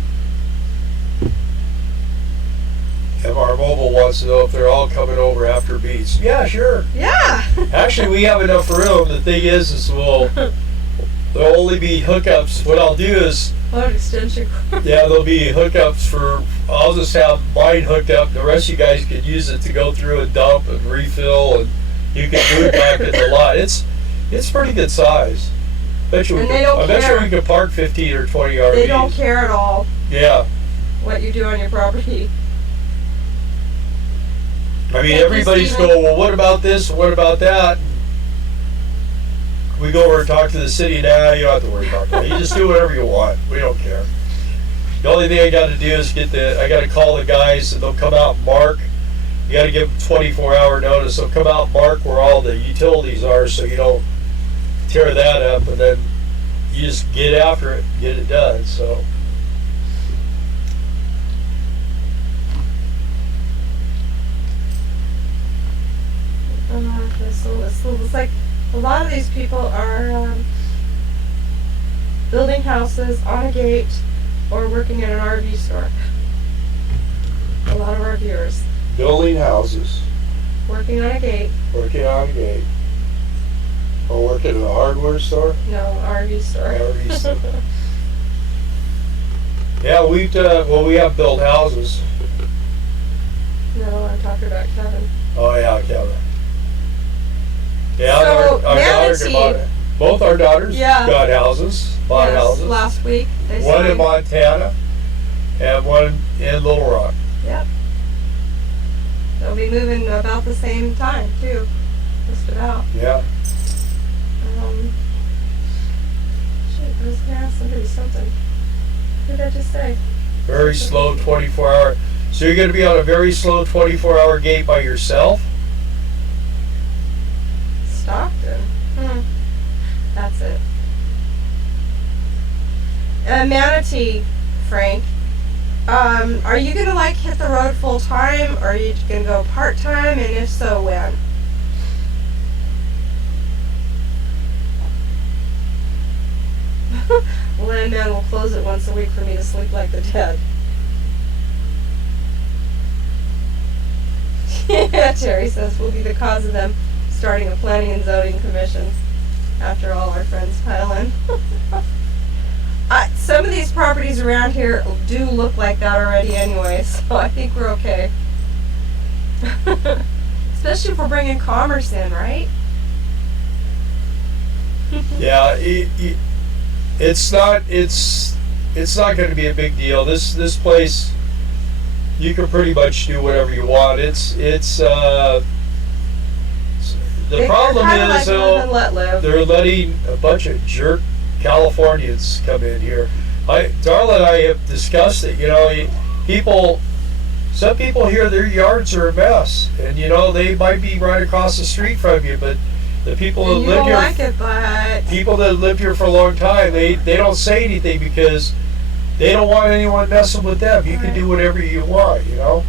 MR Mobile wants to know if they're all coming over after beats. Yeah, sure. Yeah. Actually, we have enough room. The thing is there'll only be hookups. What I'll do is, Load extension cord. yeah, there'll be hookups for, I'll just have mine hooked up. The rest of you guys can use it to go through and dump and refill, and you can move back in the lot. It's pretty good size. I bet you we could park 15 or 20 RVs. They don't care at all Yeah. what you do on your property. I mean, Thank you, everybody's Stephen. going, well, what about this? What about that? We go over and talk to the city now. You don't have to worry about that. You just do whatever you want. We don't care. The only thing I got to do is I got to call the guys, and they'll come out and mark. You got to give them 24-hour notice. They'll come out and mark where all the utilities are, so you don't tear that up, and then you just get after it and get it done. So. So it looks like a lot of these people are building houses on a gate or working in an RV store. A lot of our viewers. Building houses. Working on a gate. Working on a gate. Or working in a hardware store? No, RV store. RV store. Yeah, we have built houses. No, I'm talking about Kevin. Oh yeah, Kevin. Yeah, So, our daughter bought it. Both our daughters got houses, bought houses. Last week. One in Montana and one in Little Rock. Yep. They'll be moving about the same time too. Just about. Yeah. Shit, I was gonna ask somebody something. What did I just say? Very slow 24-hour. So you're going to be on a very slow 24-hour gate by yourself? Stockton. That's it. Manatee, Frank. Are you gonna like hit the road full time, or are you gonna go part time, and if so, when? Landman will close it once a week for me to sleep like the dead. Yeah, Terry says we'll be the cause of them starting a planning and zoning commission after all our friends pile in. Some of these properties around here do look like that already anyway, so I think we're okay. Especially if we're bringing commerce in, right? Yeah, it's not going to be a big deal. This place, you can pretty much do whatever you want. The problem is though, they're letting a bunch of jerk Californians come in here. Darla and I have discussed it. You know, some people here, their yards are a mess, and you know they might be right across the street from you, but the people that live here, like it, but people that live here for a long time, they don't say anything because they don't want anyone messing with them. You can do whatever you want, you know.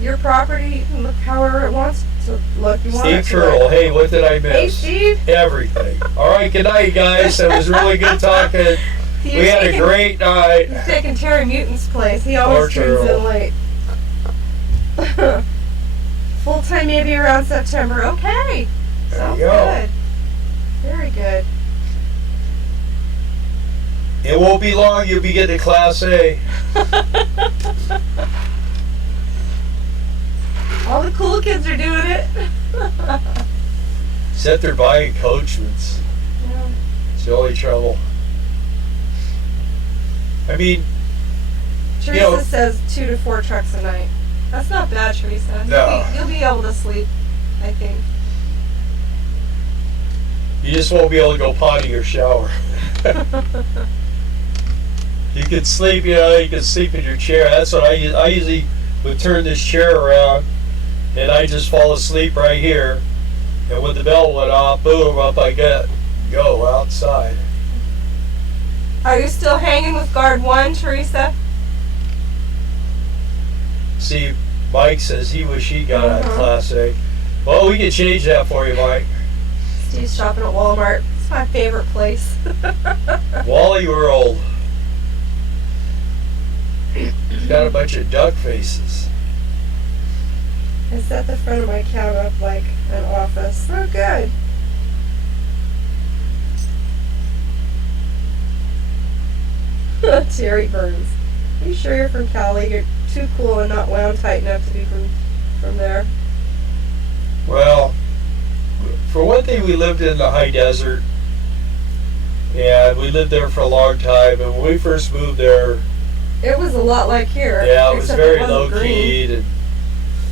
Your property, you can look however it wants to look. You want Steve Turtle, hey, what did I miss? Hey, Steve. Everything. All right, good night, guys. It was really good talking. We had a great night. You're taking Terry Mutin's place. He always tunes in late. Full time maybe around September. Okay. Sounds good. Very good. It won't be long. You'll be getting a Class A. All the cool kids are doing it. Except they're buying Coachmans. Yeah. It's the only trouble. I mean, Teresa says 2 to 4 trucks a night. That's not bad, Teresa. No. You'll be able to sleep, I think. You just won't be able to go potty or shower. You can sleep, you can sleep in your chair. That's what I usually would turn this chair around, and I just fall asleep right here. And when the bell went off, boom, up I go outside. Are you still hanging with guard 1, Teresa? See, Mike says he wish he got a Class A. Well, we can change that for you, Mike. Steve's shopping at Walmart. It's my favorite place. Wally World. He's got a bunch of duck faces. I set the front of my couch up like an office. Oh, good. Terry Burns. Are you sure you're from Cali? You're too cool and not wound tight enough to be from there. Well, for one thing, we lived in the high desert, and we lived there for a long time. And when we first moved there, it was a lot like here. Yeah, it was very low key.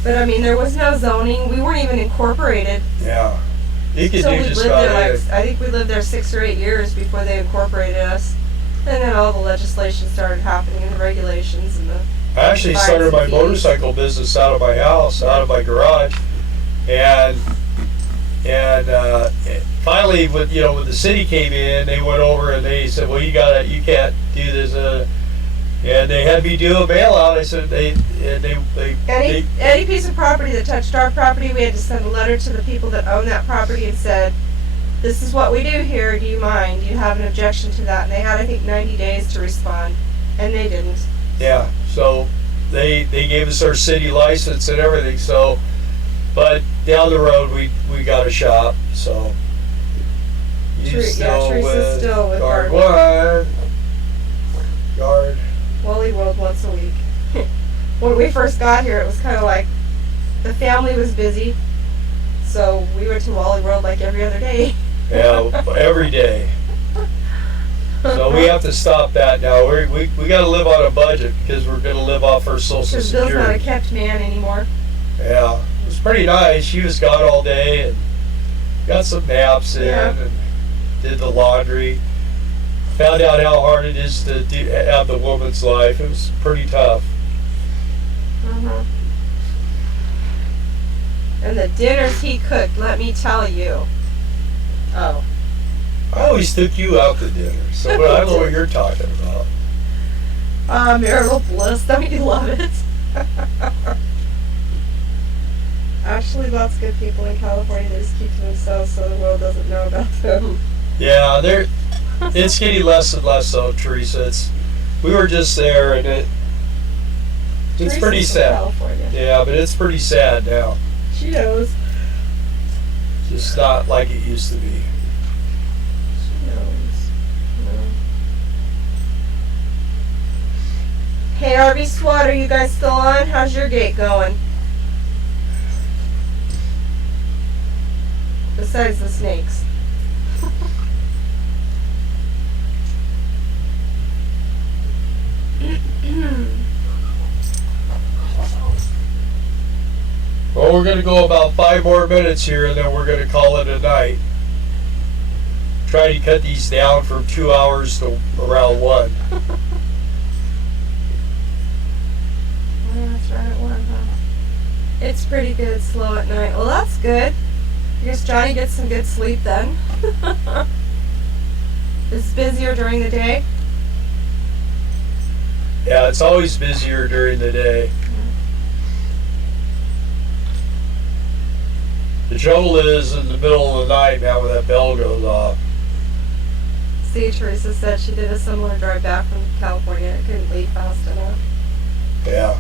But I mean, there was no zoning. We weren't even incorporated. Yeah, you could So do we just lived about there. it. I think we lived there 6 or 8 years before they incorporated us, and then all the legislation started happening and the regulations and the. I actually started my motorcycle business out of my house, out of my garage, and finally, when the city came in, they went over and they said, "Well, you can't do this," and they had me do a bailout. I said any piece of property that touched our property, we had to send a letter to the people that own that property and said, "This is what we do here. Do you mind? Do you have an objection to that?" And they had, I think, 90 days to respond, and they didn't. Yeah, so they gave us our city license and everything. So, but down the road we got a shop. So Teresa's still with guard Guard. 1. Guard. Wally World once a week. When we first got here, it was kind of like the family was busy, so we went to Wally World like every other day. Yeah, every day. So we have to stop that now. We got to live on a budget because we're going to live off our Social Because Security. Bill's not a kept man anymore. Yeah, it was pretty nice. She was gone all day and got some naps in and did the laundry. Found out how hard it is to have the woman's life. It was pretty tough. And the dinners he cooked, let me tell you. Oh. I always took you out to dinner, so I don't know what you're talking about. Marital bliss. Don't you love it? Actually, lots of good people in California. They just keep to themselves so the world doesn't know about them. Yeah, it's getting less and less so, Teresa. We were just there, and it's Teresa's pretty from sad. California. Yeah, but it's pretty sad now. She knows. Just not like it used to be. She knows. No. Hey, RV SWAT, are you guys still on? How's your gate going? Besides the snakes. Well, we're going to go about 5 more minutes here, and then we're going to call it a night. Try to cut these down from 2 hours to around 1. Yeah, that's right at 1, huh? It's pretty good slow at night. Well, that's good. I guess Johnny gets some good sleep then. It's busier during the day. Yeah, it's always busier during the day. The trouble is, in the middle of the night, now when that bell goes off. See, Teresa said she did a similar drive back from California. It couldn't leave fast enough. Yeah.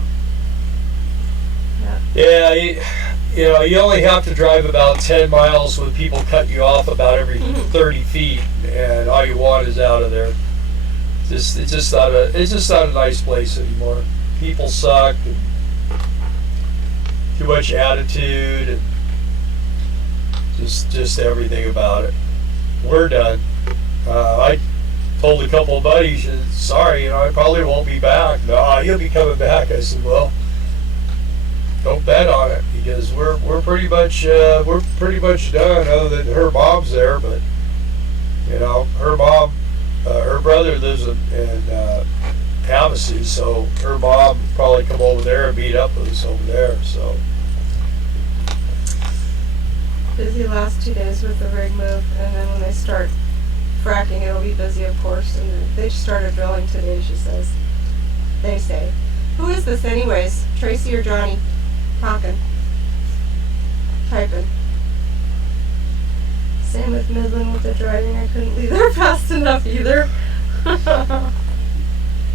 Yeah. Yeah, you only have to drive about 10 miles when people cut you off about every 30 feet, and all you want is out of there. It's just not a nice place anymore. People suck, and too much attitude, and just everything about it. We're done. I told a couple of buddies, sorry, I probably won't be back. No, you'll be coming back. I said, well, don't bet on it, because we're pretty much done. Other than her mom's there, but her mom, her brother lives in Havasu, so her mom probably come over there and meet up with us over there. So Busy last 2 days with the rig move, and then when they start fracking, it'll be busy, of course. And they just started drilling today, she says. They say. Who is this, anyways? Tracy or Johnny? Talking. Typing. Same with Midland with the driving. I couldn't leave there fast enough either.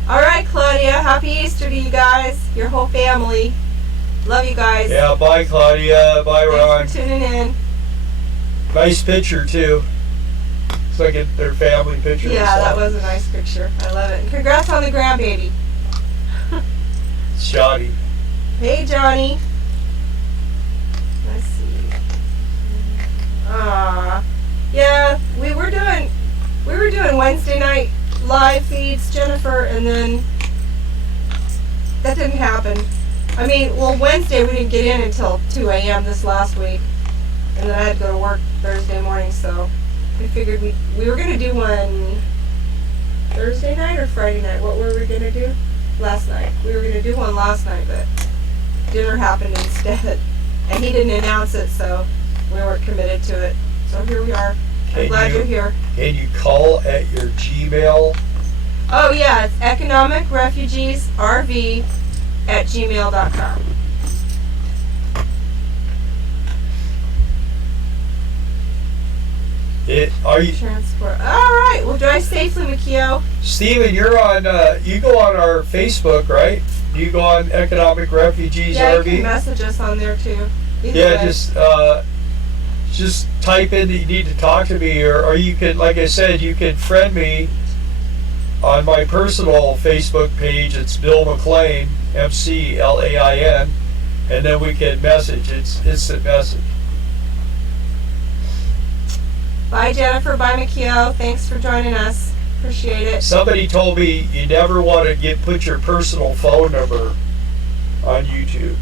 Alright, Claudia. Happy Easter to you guys. Your whole family. Love you guys. yeah, bye Claudia, bye Ron. Thanks for tuning in. Nice picture too. It's like their family picture. Yeah, that was a nice picture. I love it. And congrats on the grandbaby. It's Johnny. Hey, Johnny. Let's see. Yeah, we were doing Wednesday night live feeds, Jennifer, and then that didn't happen. I mean, well, Wednesday we didn't get in until 2 a.m. this last week, and then I had to go to work Thursday morning, so we figured we were going to do one Thursday night or Friday night. What were we going to do? Last night. We were going to do one last night, but dinner happened instead. And he didn't announce it, so we weren't committed to it. So here we are. I'm glad you're here. Can you call at your Gmail? Oh, yeah. It's economicrefugeesrv@gmail.com. Are you, Transport. All right. Well, drive safely, Makio. Steven, you're on, you go on our Facebook, right? Do you go on Economic Refugees Yeah, you RV? can message us on there, too. Either Yeah, way. just type in that you need to talk to me, or you can, like I said, you can friend me on my personal Facebook page. It's Bill McLean, McLain, and then we can message. It's instant message. Bye, Jennifer. Bye, Makio. Thanks for joining us. Appreciate it. Somebody told me you never want to put your personal phone number on YouTube.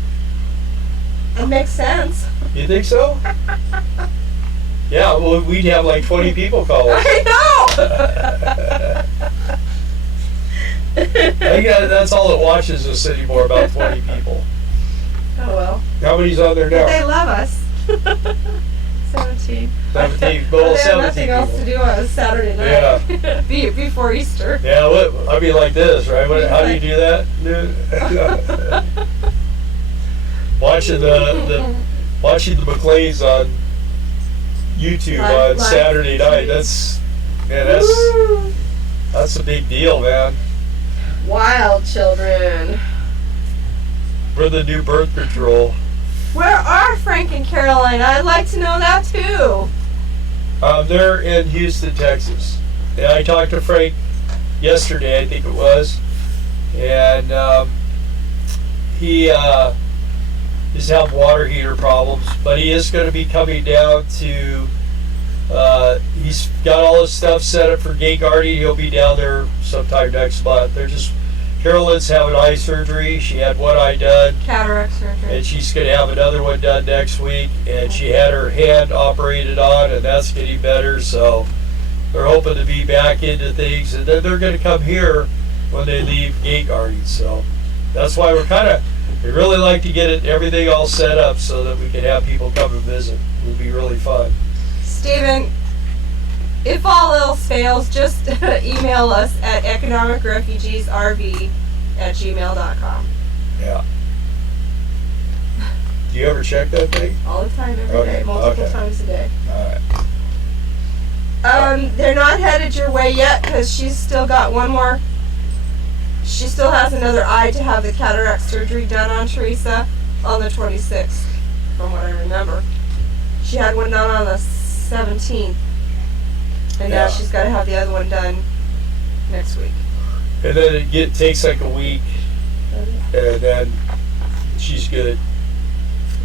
It makes sense. You think so? Yeah, well, we'd have like 20 people call us. I I think that's all that watches us anymore, about 20 people. Oh, well. How many's on there But now? they love us. 17. 17. Well, Well, they have 17 nothing else to people. do on a Saturday night. Yeah. Before Easter. Yeah, I'd be like this, right? How do you do that? watching the McLeans on YouTube on Live Saturday night. Woo! That's a big deal, man. Wild children. We're the new birth control. Where are Frank and Caroline? I'd like to know that too. They're in Houston, Texas. And I talked to Frank yesterday, I think it was, and he is having water heater problems, but he is going to be coming down to. He's got all his stuff set up for gate guarding. He'll be down there sometime next month. Carolyn's having eye surgery. She had one eye done. Cataract surgery. And she's going to have another one done next week. And she had her hand operated on, and that's getting better. So they're hoping to be back into things. And then they're going to come here when they leave gate guarding. So that's why we really like to get everything all set up so that we can have people come and visit. It would be really fun. Stephen, if all else fails, just email us at economicrefugeesrv@gmail.com. Yeah. Do you ever check that thing? All the time, every day, multiple times a day. All right. They're not headed your way yet because she's still got one more. She still has another eye to have the cataract surgery done on Teresa on the 26th, from what I remember. She had one done on the 17th, and now she's got to have the other one done next week. And then it takes like a week, and then she's good.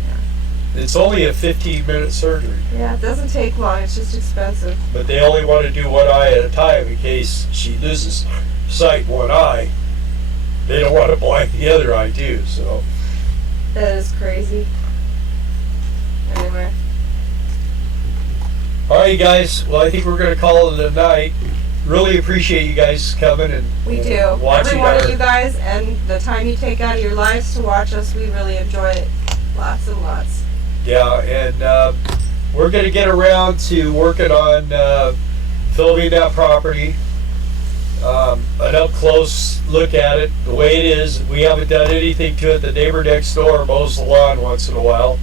Yeah. It's only a 15-minute surgery. Yeah, it doesn't take long. It's just expensive. But they only want to do one eye at a time in case she loses sight in one eye. They don't want to blind the other eye too. So that is crazy. Anyway. All right, guys. Well, I think we're going to call it a night. Really appreciate you guys coming and we do. Watching every one of you guys, and the time you take out of your lives to watch us, we really enjoy it. Lots and lots. Yeah, and we're going to get around to working on filming that property. An up-close look at it, the way it is. We haven't done anything to it. The neighbor next door mows the lawn once in a while.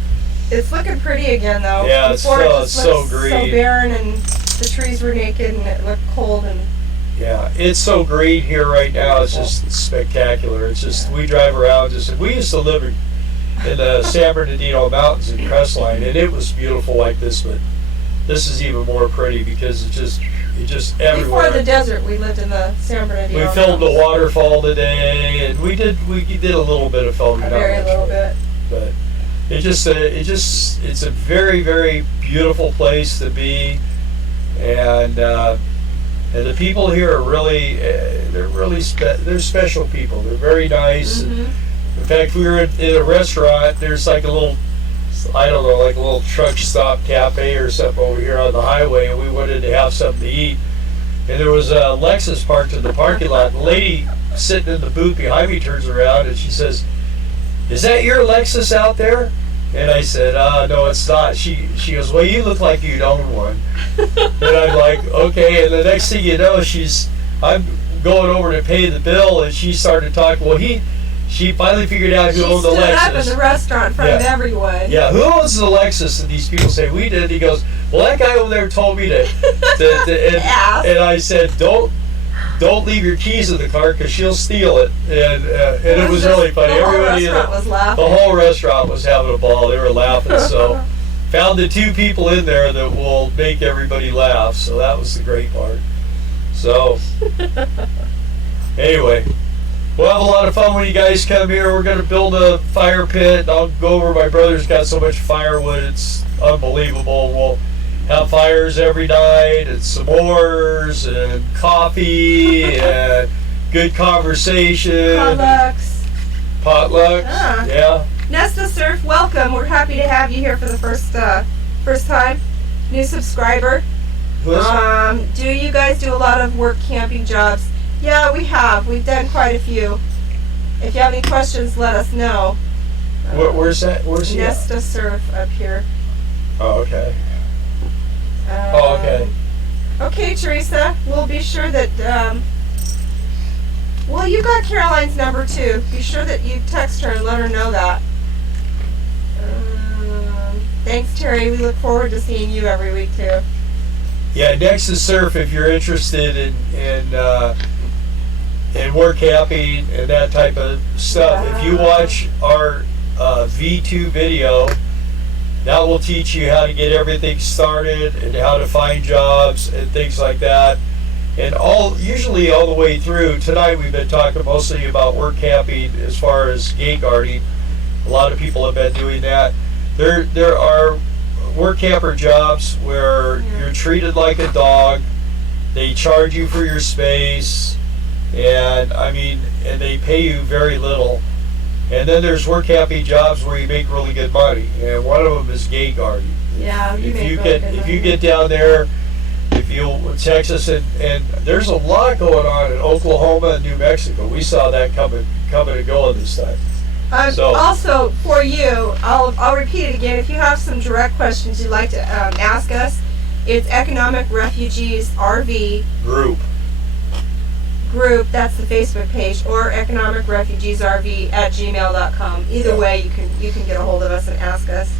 It's looking pretty again, though. Yeah, Before it just so looked green. so barren, and the trees were naked, and it looked cold. And yeah, it's so green here right now. It's just spectacular. It's just we drive around. We used to live in the San Bernardino Mountains in Crestline, and it was beautiful like this, but this is even more pretty because it's just everywhere. Before the desert, we lived in the San Bernardino. We filmed Mountains. a waterfall today, and we did a little bit of filming. A very little bit. But it's a very, very beautiful place to be, and the people here are really they're special people. They're very nice. Mm-hmm. In fact, we were in a restaurant. There's like a little, I don't know, like a little truck stop cafe or something over here on the highway, and we wanted to have something to eat. And there was a Lexus parked in the parking lot. The lady sitting in the booth behind me turns around and she says, "Is that your Lexus out there?" And I said, "No, it's not." She goes, "Well, you look like you'd own one." And I'm like, "Okay." And the next thing you know, I'm going over to pay the bill, and she started talking. Well, she finally figured out who owned the Lexus. She stood up in the restaurant in front of everyone. Yeah, who owns the Lexus? And these people say, "We did." He goes, "Well, that guy over there told me to and I said, "Don't leave your keys in the car because she'll steal it." And it was really funny. Everybody was laughing. The whole restaurant was having a ball. They were laughing. So found the two people in there that will make everybody laugh. So that was the great part. So anyway. We'll have a lot of fun when you guys come here. We're going to build a fire pit. I'll go over. My brother's got so much firewood. It's unbelievable. We'll have fires every night and s'mores and coffee and good conversation. Potlucks. Yeah. Nesta Surf, welcome. We're happy to have you here for the first time. New subscriber. Who is it? Do you guys do a lot of work camping jobs? Yeah, we have. We've done quite a few. If you have any questions, let us know. Where's that? Where's he at? Nesta Surf up here. Oh, okay. Oh, okay. Okay, Teresa. We'll be sure that. Well, you got Caroline's number too. Be sure that you text her and let her know that. Thanks, Terry. We look forward to seeing you every week too. Yeah, next is surf if you're interested in work camping and that type of stuff. Yeah. If you watch our V2 video, that will teach you how to get everything started and how to find jobs and things like that. And usually all the way through, tonight we've been talking mostly about work camping as far as gate guarding. A lot of people have been doing that. There are work camper jobs where you're treated like a dog. They charge you for your space, and they pay you very little. And then there's work camping jobs where you make really good money, and one of them is gate guarding. Yeah, If you get down there, if you Texas and there's a lot going on in Oklahoma and New Mexico. We saw that coming and going this time. Also, for you, I'll repeat it again. If you have some direct questions you'd like to ask us, it's Economic Refugees RV Group. That's the Facebook page, or economicrefugeesrv@gmail.com. Either way, you can get a hold of us and ask us.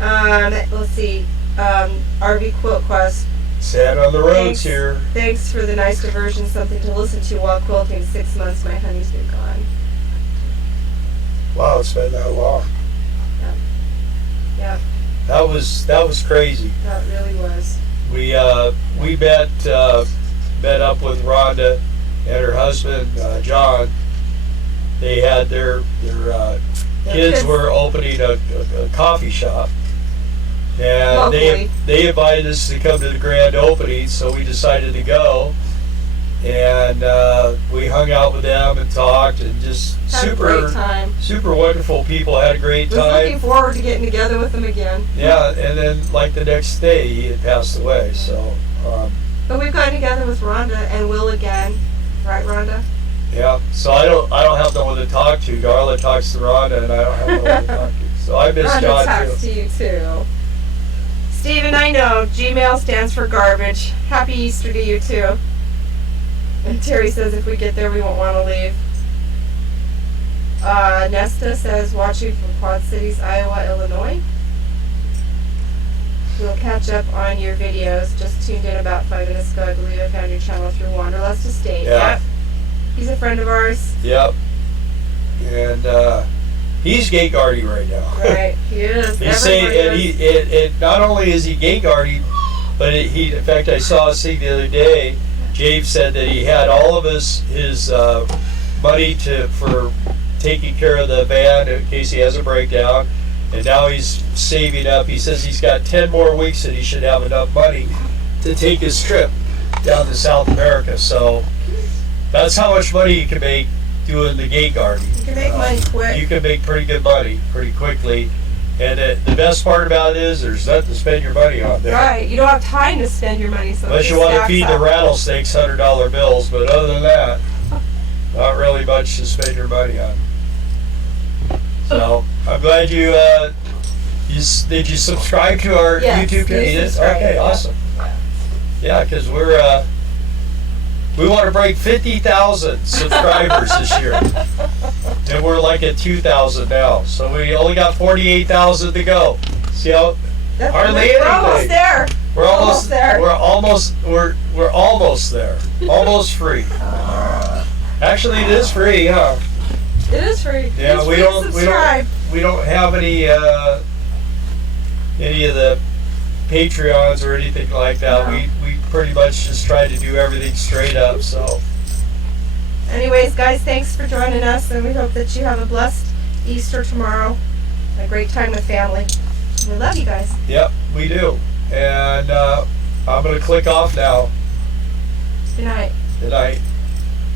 Let's see. RV Quilt Quest. Sad on the roads here. Thanks for the nice diversion, something to listen to while quilting. 6 months, my honey's been gone. Wow, it's been that long. Yep. That was crazy. That really was. We met up with Rhonda and her husband John. They had their kids were opening a coffee shop, and Locally. they invited us to come to the grand opening, so we decided to go. And we hung out with them and talked, and just Had a great time. super wonderful people. Had a great Was time. looking forward to getting together with them again. Yeah, and then like the next day he had passed away. So But we've gotten together with Rhonda and will again, right, Rhonda? yeah, so I don't have no one to talk to. Darla talks to Rhonda, and I don't have no one to talk to. So I miss Rhonda John talks too. to you too. Steven, I know Gmail stands for garbage. Happy Easter to you too. And Terry says if we get there, we won't want to leave. Nesta says watching from Quad Cities, Iowa, Illinois. We'll catch up on your videos. Just tuned in about 5 minutes ago. I believe I found your channel through Wanderlust Estate. Yeah. Yep. He's a friend of ours. Yep. And he's gate guarding right now. Right, he is. He's saying, and not only is he gate guarding, but in fact, I saw a thing the other day. James said that he had all of his money for taking care of the van in case he has a breakdown, and now he's saving up. He says he's got 10 more weeks and he should have enough money to take his trip down to South America. So that's how much money you can make doing the gate guarding. You can make money quick. You can make pretty good money pretty quickly. And the best part about it is there's nothing to spend your money on there. Right, you don't have time to spend your money. So Unless you want to feed the rattlesnakes $100 bills, but other than that, not really much to spend your money on. So I'm glad you did you subscribe to our YouTube channel? Okay, awesome. Yeah, because we want to break 50,000 subscribers this year, and we're like at 2,000 now. So we only got 48,000 to go. See how hardly anything. We're almost there. We're almost there. We're almost there. Almost free. Actually, it is free, huh? It is free. Yeah, it's we free don't to subscribe. we don't have any of the Patreons or anything like that. No. We pretty much just try to do everything straight up. So Anyways, guys, thanks for joining us, and we hope that you have a blessed Easter tomorrow. A great time with family. We love you guys. yep, we do. And I'm gonna click off now. Good night. Good night.